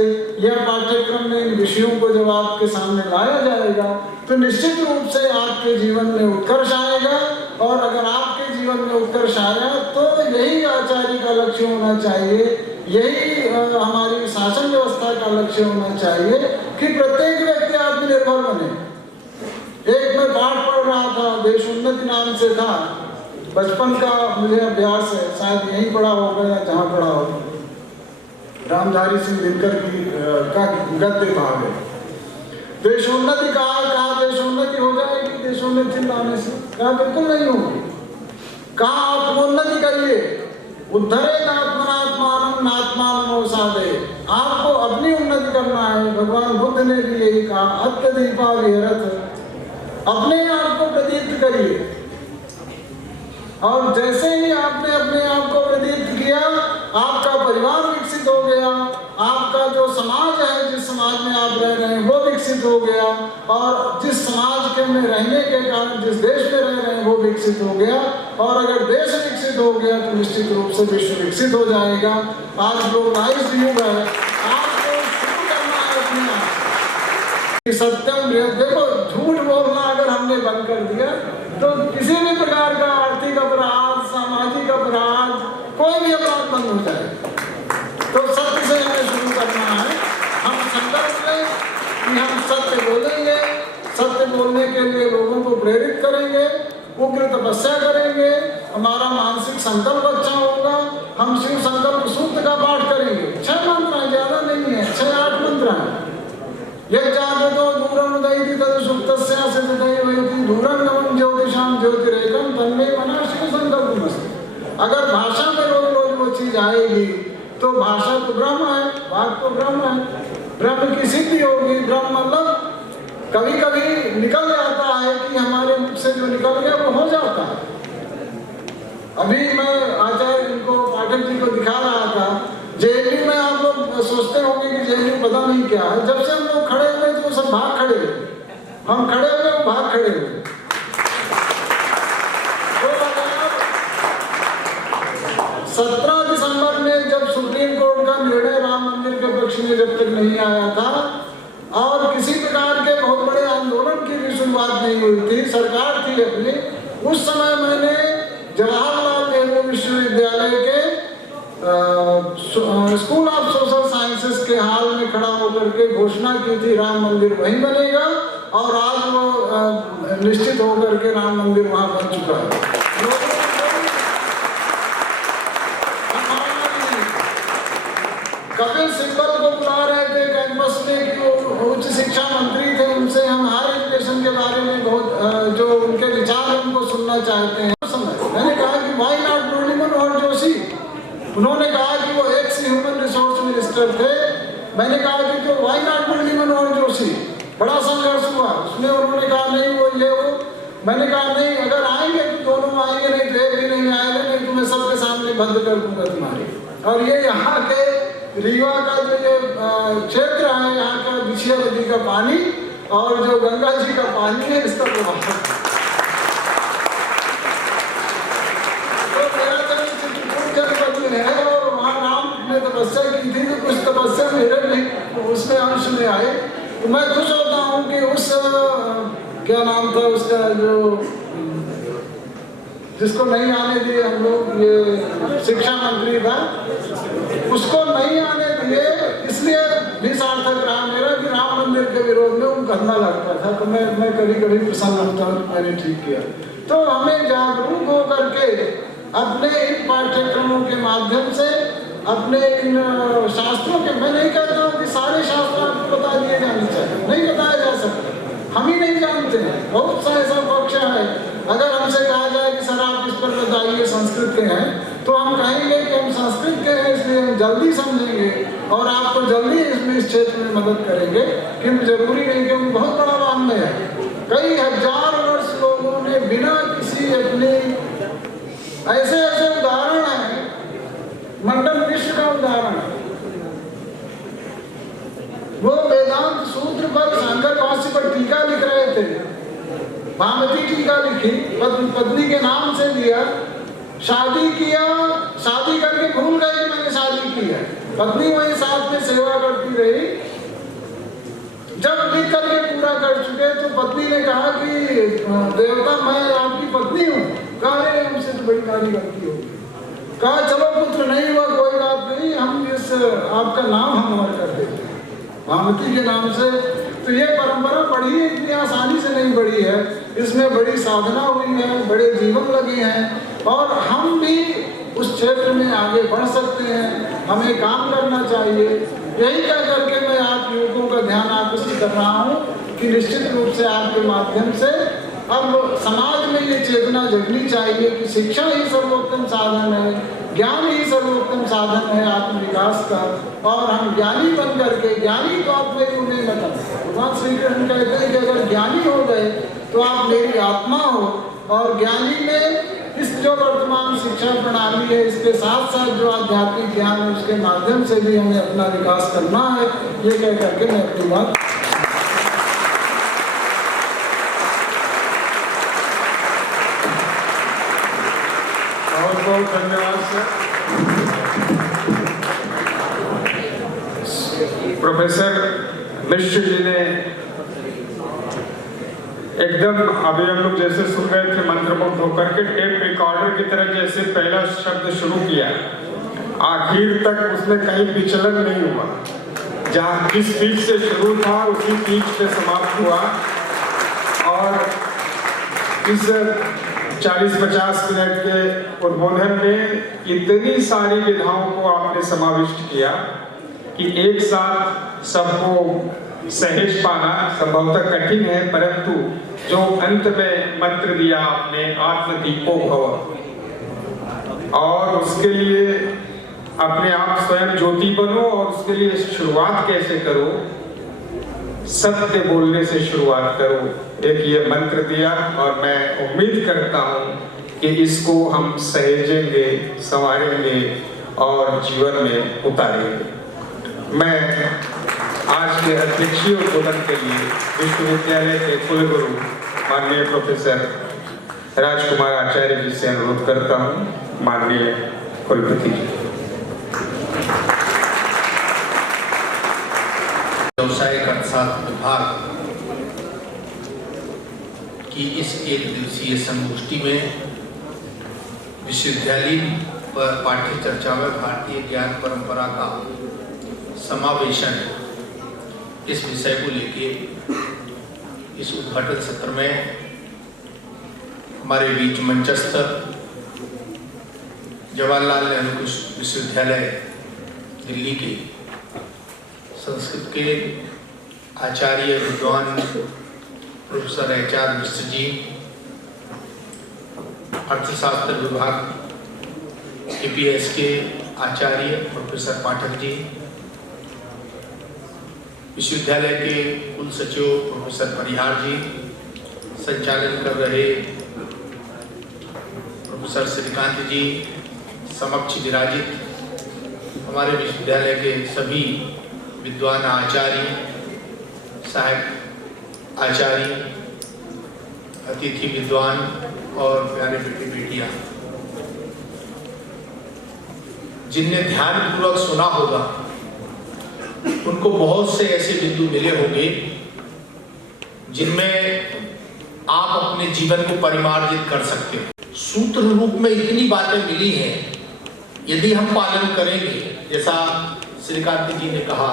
यह पाठ्यक्रम में इन विषयों को जब आपके सामने लाया जाएगा, तो निश्चित रूप से आपके जीवन में उत्कर्ष आएगा। और अगर आपके जीवन में उत्कर्ष आया तो यही आचार्य का लक्ष्य होना चाहिए, यही हमारी शासन व्यवस्था का लक्ष्य होना चाहिए कि प्रत्येक व्यक्ति आत्मनिर्भर बने। एक मैं पाठ पढ़ रहा था, देश उन्नति नाम से था, बचपन का मुझे अभ्यास है, शायद यहीं पढ़ा होगा या जहाँ पढ़ा होगा, रामधारी सिंह दिनकर की का गद्य भाग है। देशोन्नति कहा देशोन्नति हो जाएगी देशोन्नति चिल्लाने से? कहा बिल्कुल नहीं होगी। कहा आत्मोन्नति करिए, उद्धरेत आत्मनात्मानं नात्मानं अवसादे। आपको अपनी उन्नति करना है। भगवान बुद्ध ने भी यही कहा, अत्यदीपा विहरत, अपने आप को प्रदीप्त करिए। और जैसे ही आपने अपने आप को प्रदीप्त गया, आपका परिवार विकसित हो गया, आपका जो समाज है, जिस समाज में आप रह रहे हैं वो विकसित हो गया, और जिस समाज के में रहने के कारण जिस देश में रह रहे हैं वो विकसित हो गया, और अगर देश विकसित हो गया तो निश्चित रूप से विश्व विकसित हो जाएगा। आज ग्लोबलाइज्ड युग है, आपको शुरू करना है अपने आप। सत्यम, देखो झूठ बोलना अगर हमने बंद कर दिया तो किसी भी प्रकार का आर्थिक अपराध, सामाजिक अपराध, कोई भी अपराध बंद हो जाए। तो सत्य से हमें शुरू करना है। हम संकल्प लें कि हम सत्य बोलेंगे, सत्य बोलने के लिए लोगों को प्रेरित करेंगे, उग्र तपस्या करेंगे, हमारा मानसिक संकल्प अच्छा होगा। हम शिव संकल्प सूत्र का पाठ करेंगे, 6 मंत्र हैं, ज्यादा नहीं है, 6-8 मंत्र हैं। ये जागतो दूरम उदयति तद सुप्तस्या सिद्धि दूरम नवम ज्योतिषाम ज्योतिरेकम तन्मे मना शिव संकल्पमस्तु। अगर भाषा में रोज रोज वो चीज आएगी तो भाषा तो ब्रह्म है, वाक तो ब्रह्म है, ब्रह्म की सिद्धि होगी। ब्रह्म मतलब कभी कभी निकल जाता है कि हमारे मुख से जो निकल गया वो हो जाता है। अभी मैं आचार्य इनको पाठक जी को दिखा रहा था, जेएनयू में आप लोग सोचते होंगे कि जेएनयू पता नहीं क्या है, जब से हम लोग खड़े हुए तो सब भाग खड़े हुए, हम खड़े हुए वो भाग खड़े हुए। 17 दिसंबर में जब सुप्रीम कोर्ट का निर्णय राम मंदिर के पक्ष में जब तक नहीं आया था और किसी प्रकार के बहुत बड़े आंदोलन की भी शुरुआत नहीं हुई थी, सरकार थी अपनी, उस समय मैंने जवाहरलाल नेहरू विश्वविद्यालय के स्कूल ऑफ सोशल साइंसेस के हाल में खड़ा होकर के घोषणा की थी राम मंदिर वहीं बनेगा, और आज वो निश्चित होकर के राम मंदिर वहां बन चुका है। कपिल सिब्बल को बुला रहे थे कैंपस में कि वो उच्च शिक्षा मंत्री थे, उनसे हम हायर एजुकेशन के बारे में बहुत जो उनके विचार हैं उनको सुनना चाहते हैं। मैंने कहा कि व्हाई नॉट मुरलीधरन और जोशी, उन्होंने कहा कि वो एक्स ह्यूमन रिसोर्स मिनिस्टर थे। मैंने कहा कि तो व्हाई नॉट मुरलीधरन और जोशी, बड़ा संघर्ष हुआ उसमें, उन्होंने कहा नहीं वो ये वो। मैंने कहा नहीं, अगर आएंगे तो दोनों आएंगे, नहीं तो एक भी नहीं आएगा, नहीं तो मैं सबके सामने बंद कर दूंगा तुम्हारी। और ये यहाँ के रीवा का जो ये क्षेत्र है, यहाँ का विछिया नदी का पानी और जो गंगा जी का पानी है, इसका प्रभाव तो है। और वहाँ राम ने तपस्या की थी, तो कुछ तपस्या मेरे नहीं तो उसमें अंश में आए। तो मैं खुश होता हूँ कि उस क्या नाम था उसका, जो जिसको नहीं आने दिए हम लोग, ये शिक्षा मंत्री था, उसको नहीं आने दिए, इसलिए भी सार्थक रहा मेरा कि राम मंदिर के विरोध में वो करना लगता था। तो मैं कभी कभी प्रसन्न होता हूँ, मैंने ठीक किया। तो हमें जागरूक होकर के अपने इन पाठ्यक्रमों के माध्यम से, अपने इन शास्त्रों के, मैं नहीं कहता हूँ कि सारे शास्त्र आपको बता दिए जाने चाहिए, नहीं बताया जा सकता, हम ही नहीं जानते हैं। बहुत सा ऐसा पक्ष है, अगर हमसे कहा जाए कि सर आप इस पर बताइए, संस्कृत के हैं, तो हम कहेंगे कि हम संस्कृत के हैं इसलिए हम जल्दी समझेंगे और आपको जल्दी इसमें इस क्षेत्र में मदद करेंगे। कि जरूरी नहीं, क्योंकि बहुत बड़ा वांग्मय है, कई हजार वर्ष लोगों ने बिना किसी अपने ऐसे उदाहरण है, मंडन मिश्र का उदाहरण है, वो वेदांत सूत्र पर शंकर भाष्य पर टीका लिख रहे थे, भामती टीका लिखी, पत्नी के नाम से लिया, शादी किया, शादी करके भूल गए कि मैंने शादी की है, पत्नी वही साथ में सेवा करती रही। जब लिख करके पूरा कर चुके तो पत्नी ने कहा कि देवता मैं आपकी पत्नी हूँ। कहा अरे हमसे तो बड़ी भारी गलती होगी। कहा चलो पुत्र नहीं हुआ कोई बात नहीं, हम इस आपका नाम हम अमर कर देते हैं भामती के नाम से। तो ये परंपरा बढ़ी है, इतनी आसानी से नहीं बढ़ी है, इसमें बड़ी साधना हुई है, बड़े जीवन लगे हैं, और हम भी उस क्षेत्र में आगे बढ़ सकते हैं, हमें काम करना चाहिए। यही कह करके मैं आप युवकों का ध्यान आकर्षित कर रहा हूँ कि निश्चित रूप से आपके माध्यम से अब समाज में ये चेतना जगनी चाहिए कि शिक्षा ही सर्वोत्तम साधन है, ज्ञान ही सर्वोत्तम साधन है आत्म विकास का, और हम ज्ञानी बन करके, ज्ञानी तो आप मेरी उन्हें मतलब भगवान श्री कृष्ण कहते हैं कि अगर ज्ञानी हो गए तो आप मेरी आत्मा हो, और ज्ञानी में इस जो वर्तमान शिक्षा प्रणाली है, इसके साथ साथ जो आध्यात्मिक ज्ञान है उसके माध्यम से भी हमें अपना विकास करना है। ये कह करके मैं अपनी बात। बहुत बहुत धन्यवाद सर। प्रोफेसर मिश्र जी ने एकदम अभी हम लोग जैसे सुन रहे थे मंत्रमुग्ध होकर के टेप रिकॉर्डर की तरह जैसे पहला शब्द शुरू किया, आखिर तक उसमें कहीं विचलन नहीं हुआ। जहाँ जिस पीच से शुरू था उसी पीच पे समाप्त हुआ। और इस 40-50 मिनट के उद्बोधन में इतनी सारी विधाओं को आपने समाविष्ट किया कि एक साथ सबको सहज पाना संभवतः कठिन है, परंतु जो अंत में मंत्र दिया आपने, आत्मदीपो भव, और उसके लिए अपने आप स्वयं ज्योति बनो और उसके लिए शुरुआत कैसे करो, सत्य बोलने से शुरुआत करो, एक ये मंत्र दिया। और मैं उम्मीद करता हूँ कि इसको हम सहेजेंगे, संवारेंगे और जीवन में उतारेंगे। मैं आज के अध्यक्षीय उद्बोधन के लिए विश्वविद्यालय के कुलगुरु माननीय प्रोफेसर राजकुमार आचार्य जी से अनुरोध करता हूँ। माननीय कुलपति जी। व्यवसायिक अर्थशास्त्र विभाग की इस एक दिवसीय संगोष्ठी में विश्वविद्यालय पर पाठ्य चर्चा में भारतीय ज्ञान परंपरा का समावेशन, इस विषय को लेके इस उद्घाटन सत्र में हमारे बीच मंचस्थ जवाहरलाल नेहरू विश्वविद्यालय दिल्ली के संस्कृत के आचार्य विद्वान प्रोफेसर HR मिश्र जी, अर्थशास्त्र विभाग APS के आचार्य प्रोफेसर पाठक जी, विश्वविद्यालय के कुल सचिव प्रोफेसर परिहार जी, संचालन कर रहे प्रोफेसर श्रीकांत जी, समक्ष विराजित हमारे विश्वविद्यालय के सभी विद्वान आचार्य, सहायक आचार्य, अतिथि विद्वान और प्यारे बेटे बेटियां, जिनने ध्यानपूर्वक सुना होगा उनको बहुत से ऐसे बिंदु मिले होंगे जिनमें आप अपने जीवन को परिमार्जित कर सकते हो। सूत्र रूप में इतनी बातें मिली हैं, यदि हम पालन करेंगे, जैसा श्रीकांत जी ने कहा,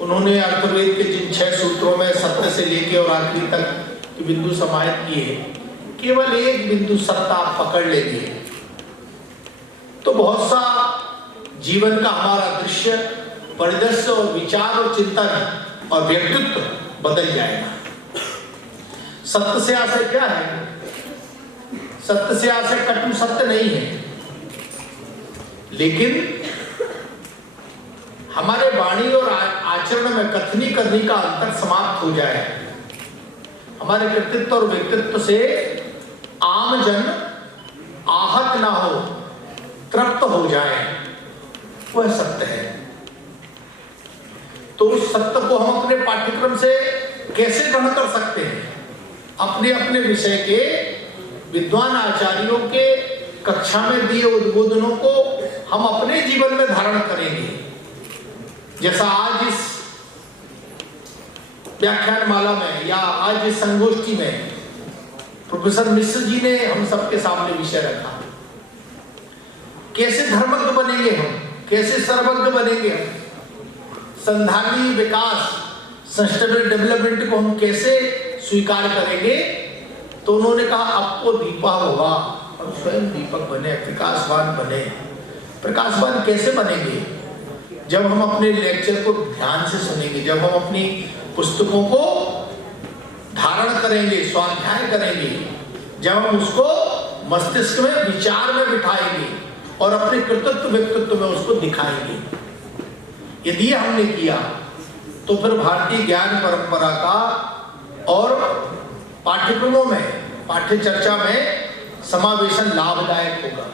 उन्होंने अर्थवेद के जिन 6 सूत्रों में सत्य से लेके और आखिरी तक के बिंदु समाहित किए, केवल एक बिंदु सत्य आप पकड़ लेंगे तो बहुत सा जीवन का हमारा दृश्य, परिदृश्य और विचार और चिंतन और व्यक्तित्व बदल जाएगा। सत्य से आशय क्या है? सत्य से आशय कटु सत्य नहीं है, लेकिन हमारे वाणी और आचरण में कथनी करने का अंतर समाप्त हो जाए, हमारे कृतित्व और व्यक्तित्व से आम जन आहत ना हो, तृप्त हो जाए, वह सत्य है। तो उस सत्य को हम अपने पाठ्यक्रम से कैसे ग्रहण कर सकते हैं? अपने अपने विषय के विद्वान आचार्यों के कक्षा में दिए उद्बोधनों को हम अपने जीवन में धारण करेंगे। जैसा आज इस व्याख्यान माला में या आज इस संगोष्ठी में प्रोफेसर मिश्र जी ने हम सबके सामने विषय रखा, कैसे धर्मज्ञ बनेंगे हम, कैसे सर्वज्ञ बनेंगे हम, संधानी विकास, सस्टेनेबल डेवलपमेंट को हम कैसे स्वीकार करेंगे। तो उन्होंने कहा आपको दीपा होगा और स्वयं दीपक बने, प्रकाशवान बने। प्रकाशवान कैसे बनेंगे? जब हम अपने लेक्चर को ध्यान से सुनेंगे, जब हम अपनी पुस्तकों को धारण करेंगे, स्वाध्याय करेंगे, जब हम उसको मस्तिष्क में विचार में बिठाएंगे और अपने कृतित्व व्यक्तित्व में उसको दिखाएंगे। यदि ये हमने किया तो फिर भारतीय ज्ञान परंपरा का और पाठ्यक्रमों में, पाठ्य चर्चा में समावेशन लाभदायक होगा।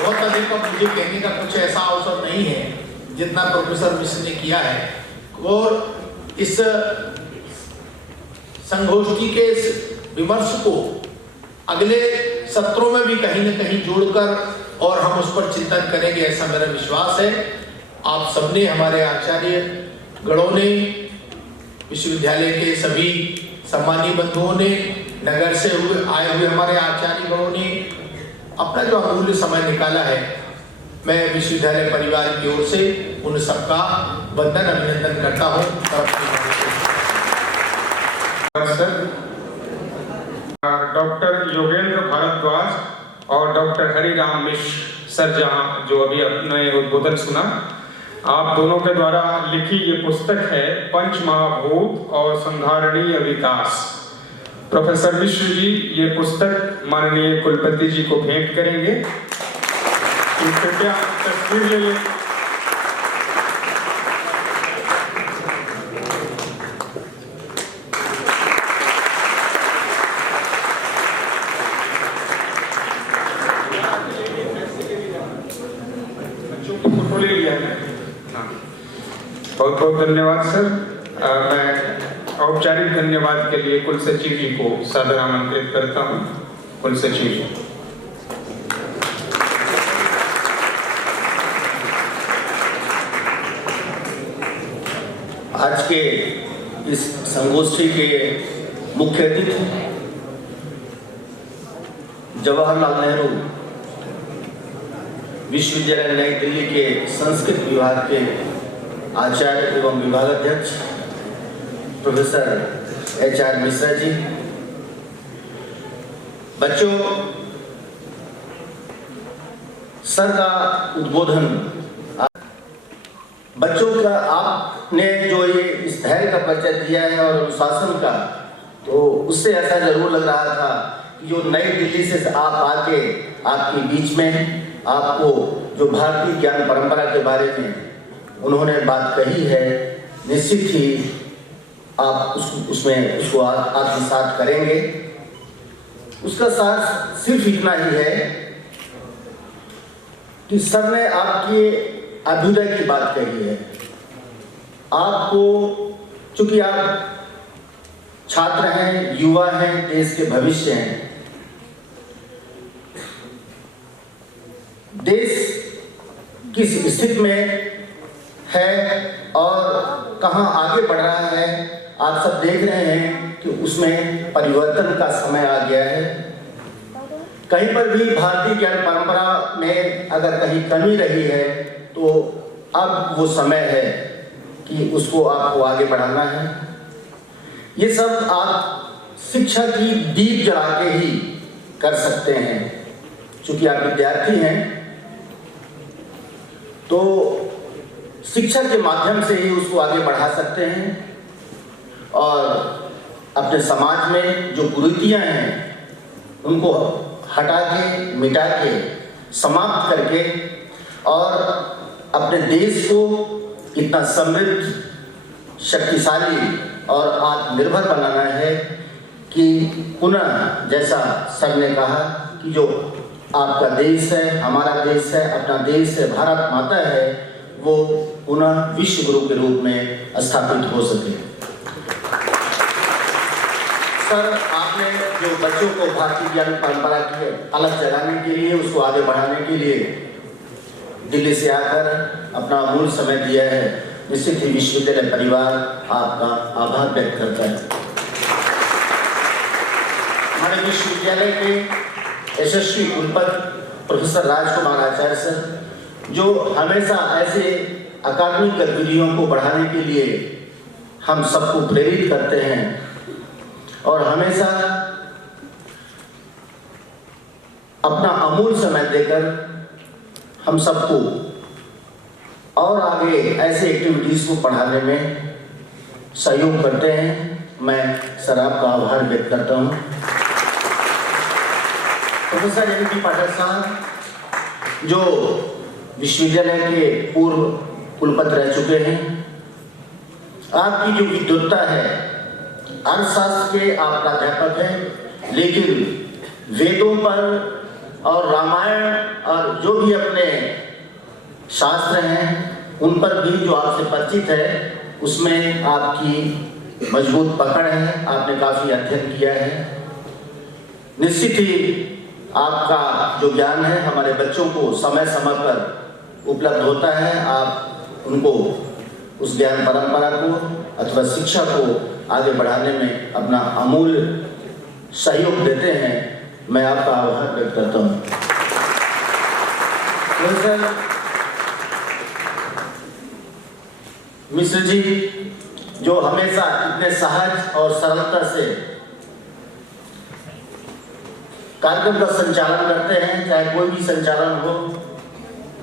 बहुत अधिक अब मुझे कहने का कुछ ऐसा अवसर नहीं है जितना प्रोफेसर मिश्र ने किया है। और इस संगोष्ठी के इस विमर्श को अगले सत्रों में भी कहीं न कहीं जोड़कर और हम उस पर चिंतन करेंगे, ऐसा मेरा विश्वास है। आप सबने, हमारे आचार्य गणों ने, विश्वविद्यालय के सभी सम्मानीय बंधुओं ने, नगर से आए हुए हमारे आचार्य गणों ने अपना जो अमूल्य समय निकाला है, मैं विश्वविद्यालय परिवार की ओर से उन सबका वंदन अभिनंदन करता हूँ। डॉक्टर योगेंद्र भारद्वाज और डॉक्टर हरिराम मिश्र सर, जहाँ जो अभी अपने उद्बोधन सुना, आप दोनों के द्वारा लिखी ये पुस्तक है पंच महाभूत और संधारणीय विकास। प्रोफेसर मिश्र जी ये पुस्तक माननीय कुलपति जी को भेंट करेंगे। कृपया तस्वीर ले लें। फोटो ले लिया है। बहुत बहुत धन्यवाद सर। मैं औपचारिक धन्यवाद के लिए कुल सचिव जी को सादर आमंत्रित करता हूँ। कुल सचिव जी। आज के इस संगोष्ठी के मुख्य अतिथि जवाहरलाल नेहरू विश्वविद्यालय नई दिल्ली के संस्कृत विभाग के आचार्य एवं विभागाध्यक्ष प्रोफेसर एच.आर. मिश्रा जी, बच्चों, सर का उद्बोधन, बच्चों का आपने जो ये इस धैर्य का परिचय दिया है और अनुशासन का, तो उससे ऐसा जरूर लग रहा था कि जो नई दिल्ली से आप आके आपके बीच में आपको जो भारतीय ज्ञान परंपरा के बारे में उन्होंने बात कही है, निश्चित ही आप उसको आत्मसात करेंगे। उसका साथ सिर्फ इतना ही है कि सर ने आपके अभ्युदय की बात कही है। आपको, चूंकि आप छात्र हैं, युवा हैं, देश के भविष्य हैं, देश किस स्थिति में है और कहां आगे बढ़ रहा है, आप सब देख रहे हैं कि उसमें परिवर्तन का समय आ गया है। कहीं पर भी भारतीय ज्ञान परंपरा में अगर कहीं कमी रही है तो अब वो समय है कि उसको आपको आगे बढ़ाना है। ये सब आप शिक्षा की दीप जला के ही कर सकते हैं। चूंकि आप विद्यार्थी हैं तो शिक्षा के माध्यम से ही उसको आगे बढ़ा सकते हैं और अपने समाज में जो कुरीतियां हैं उनको हटा के, मिटा के, समाप्त करके और अपने देश को इतना समृद्ध, शक्तिशाली और आत्मनिर्भर बनाना है कि पुनः, जैसा सर ने कहा कि जो आपका देश है, हमारा देश है, अपना देश है, भारत माता है, वो पुनः विश्व गुरु के रूप में स्थापित हो सके। सर, आपने जो बच्चों को भारतीय ज्ञान परंपरा की अलग जगाने के लिए, उसको आगे बढ़ाने के लिए दिल्ली से आकर अपना अमूल्य समय दिया है, निश्चित ही विश्वविद्यालय परिवार आपका आभार व्यक्त करता है। हमारे विश्वविद्यालय के यशस्वी कुलपति प्रोफेसर राजकुमार आचार्य सर, जो हमेशा ऐसे अकादमिक गतिविधियों को बढ़ाने के लिए हम सबको प्रेरित करते हैं और हमेशा अपना अमूल्य समय देकर हम सबको और आगे ऐसे एक्टिविटीज को बढ़ाने में सहयोग करते हैं। मैं सर आपका आभार व्यक्त करता हूँ। Professor MP. पाठक साहब, जो विश्वविद्यालय के पूर्व कुलपति रह चुके हैं, आपकी जो विद्वत्ता है, अर्थशास्त्र के आप प्राध्यापक हैं, लेकिन वेदों पर और रामायण और जो भी अपने शास्त्र हैं उन पर भी जो आपसे परिचित है उसमें आपकी मजबूत पकड़ है, आपने काफ़ी अध्ययन किया है। निश्चित ही आपका जो ज्ञान है हमारे बच्चों को समय समय पर उपलब्ध होता है। आप उनको उस ज्ञान परंपरा को अथवा शिक्षा को आगे बढ़ाने में अपना अमूल्य सहयोग देते हैं। मैं आपका आभार व्यक्त करता हूँ। मिश्र जी जो हमेशा इतने सहज और सरलता से कार्यक्रम का संचालन करते हैं, चाहे कोई भी संचालन हो,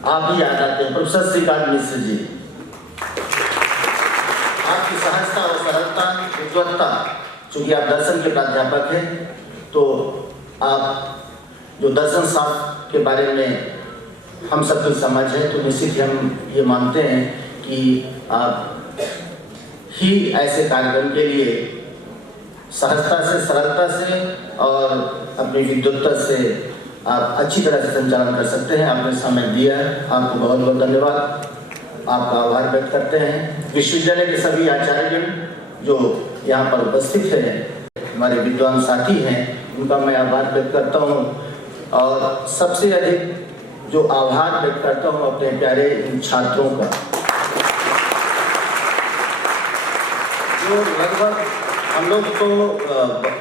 आप ही याद आते हैं। प्रोफेसर श्रीकांत मिश्र जी, आपकी सहजता और सरलता, उज्ज्वलता, चूंकि आप दर्शन के प्राध्यापक हैं तो आप जो दर्शन शास्त्र के बारे में हम सबकी समझ है, तो निश्चित ही हम ये मानते हैं कि आप ही ऐसे कार्यक्रम के लिए सहजता से, सरलता से और अपनी विद्वत्ता से आप अच्छी तरह से संचालन कर सकते हैं। आपने समय दिया है, आपको बहुत बहुत धन्यवाद, आपका आभार व्यक्त करते हैं। विश्वविद्यालय के सभी आचार्यगण जो यहाँ पर उपस्थित हैं, हमारे विद्वान साथी हैं, उनका मैं आभार व्यक्त करता हूँ। और सबसे अधिक जो आभार व्यक्त करता हूँ अपने प्यारे इन छात्रों का, जो लगभग हम लोग तो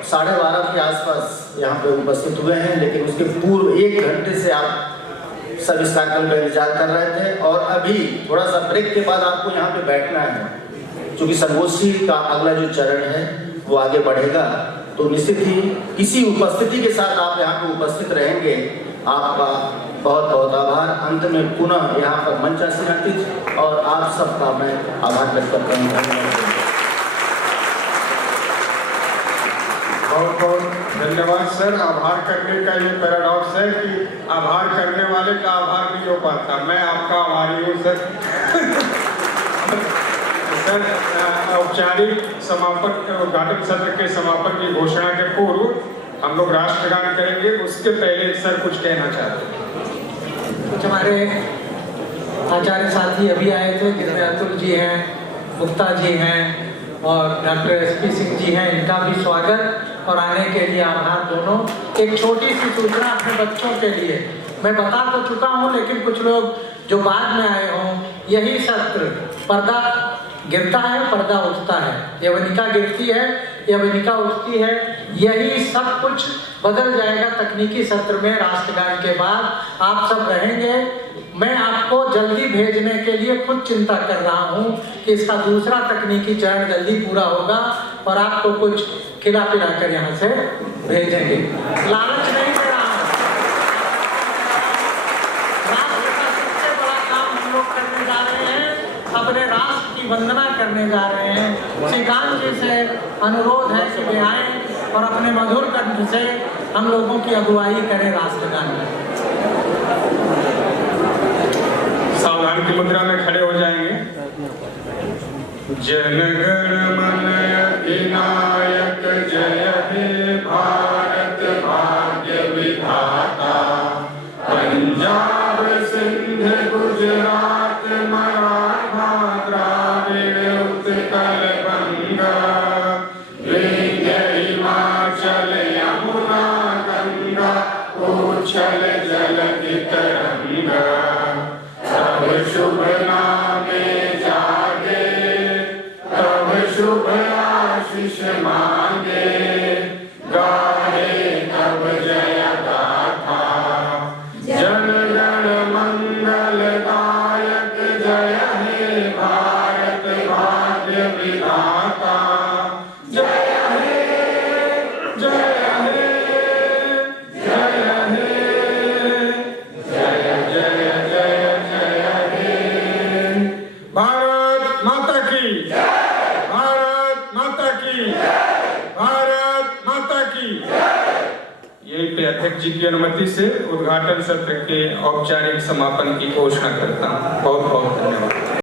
12:30 के आसपास यहाँ पे उपस्थित हुए हैं, लेकिन उसके पूर्व 1 घंटे से आप सब इस कार्यक्रम का इंतजार कर रहे थे। और अभी थोड़ा सा ब्रेक के बाद आपको यहाँ पे बैठना है, क्योंकि संगोष्ठी का अगला जो चरण है वो आगे बढ़ेगा। तो निश्चित ही इसी उपस्थिति के साथ आप यहाँ पे उपस्थित रहेंगे। आपका बहुत बहुत आभार। अंत में पुनः यहाँ पर मंचासीन अतिथि और आप सबका मैं आभार व्यक्त करता हूँ। बहुत बहुत धन्यवाद सर। आभार करने का ये पैराडॉक्स है कि आभार करने वाले का आभार नहीं हो पाता। मैं आपका आभारी हूँ सर। सर, औपचारिक समापन उद्घाटन सत्र के समापन की घोषणा के पूर्व हम लोग राष्ट्रगान करेंगे। उसके पहले सर कुछ कहना चाहते हैं। कुछ हमारे आचार्य साथी अभी आए थे, जिनमें अतुल जी हैं, गुप्ता जी हैं और डॉक्टर SP सिंह जी हैं। इनका भी स्वागत और आने के लिए आभार दोनों। एक छोटी सी सूचना अपने बच्चों के लिए, मैं बता तो चुका हूँ, लेकिन कुछ लोग जो बाद में आए हों, यही सत्र पर्दा गिरता है, पर्दा उठता है, यवनिका गिरती है, यवनिका उठती है, यही सब कुछ बदल जाएगा तकनीकी सत्र में। राष्ट्रगान के बाद आप सब रहेंगे। मैं आपको जल्दी भेजने के लिए खुद चिंता कर रहा हूँ कि इसका दूसरा तकनीकी चरण जल्दी पूरा होगा और आपको कुछ खिला पिला कर यहाँ से भेजेंगे। लालच नहीं दे रहा हूँ। राष्ट्र का सबसे बड़ा काम हम लोग करने जा रहे हैं, अपने राष्ट्र की वंदना करने जा रहे हैं। श्रीकांत जी से अनुरोध है कि वे आए और अपने मधुर कंठ से हम लोगों की अगुवाई करें राष्ट्रगान में। सावधान की मुद्रा में खड़े हो जाएंगे। जनगण मन अधिनायक जय हे भारत भाग्य विधाता, पंजाब सिंध गुजरात मराठा द्राविड़ उत्कल बंगा, विंध्य हिमाचल यमुना गंगा, उच्छल जलधि तरंगा, तब शुभ नामे जागे, तब शुभ आशीष मांगे, गाहे तब जय गाथा, जन गण मंगल दायक जय हे भारत भाग्य विधाता, जय हे जय हे जय हे जय जय जय जय हे। भारत माता की, भारत माता की, भारत माता की। यही पे अध्यक्ष जी की अनुमति से उद्घाटन सत्र के औपचारिक समापन की घोषणा करता हूँ। बहुत बहुत धन्यवाद।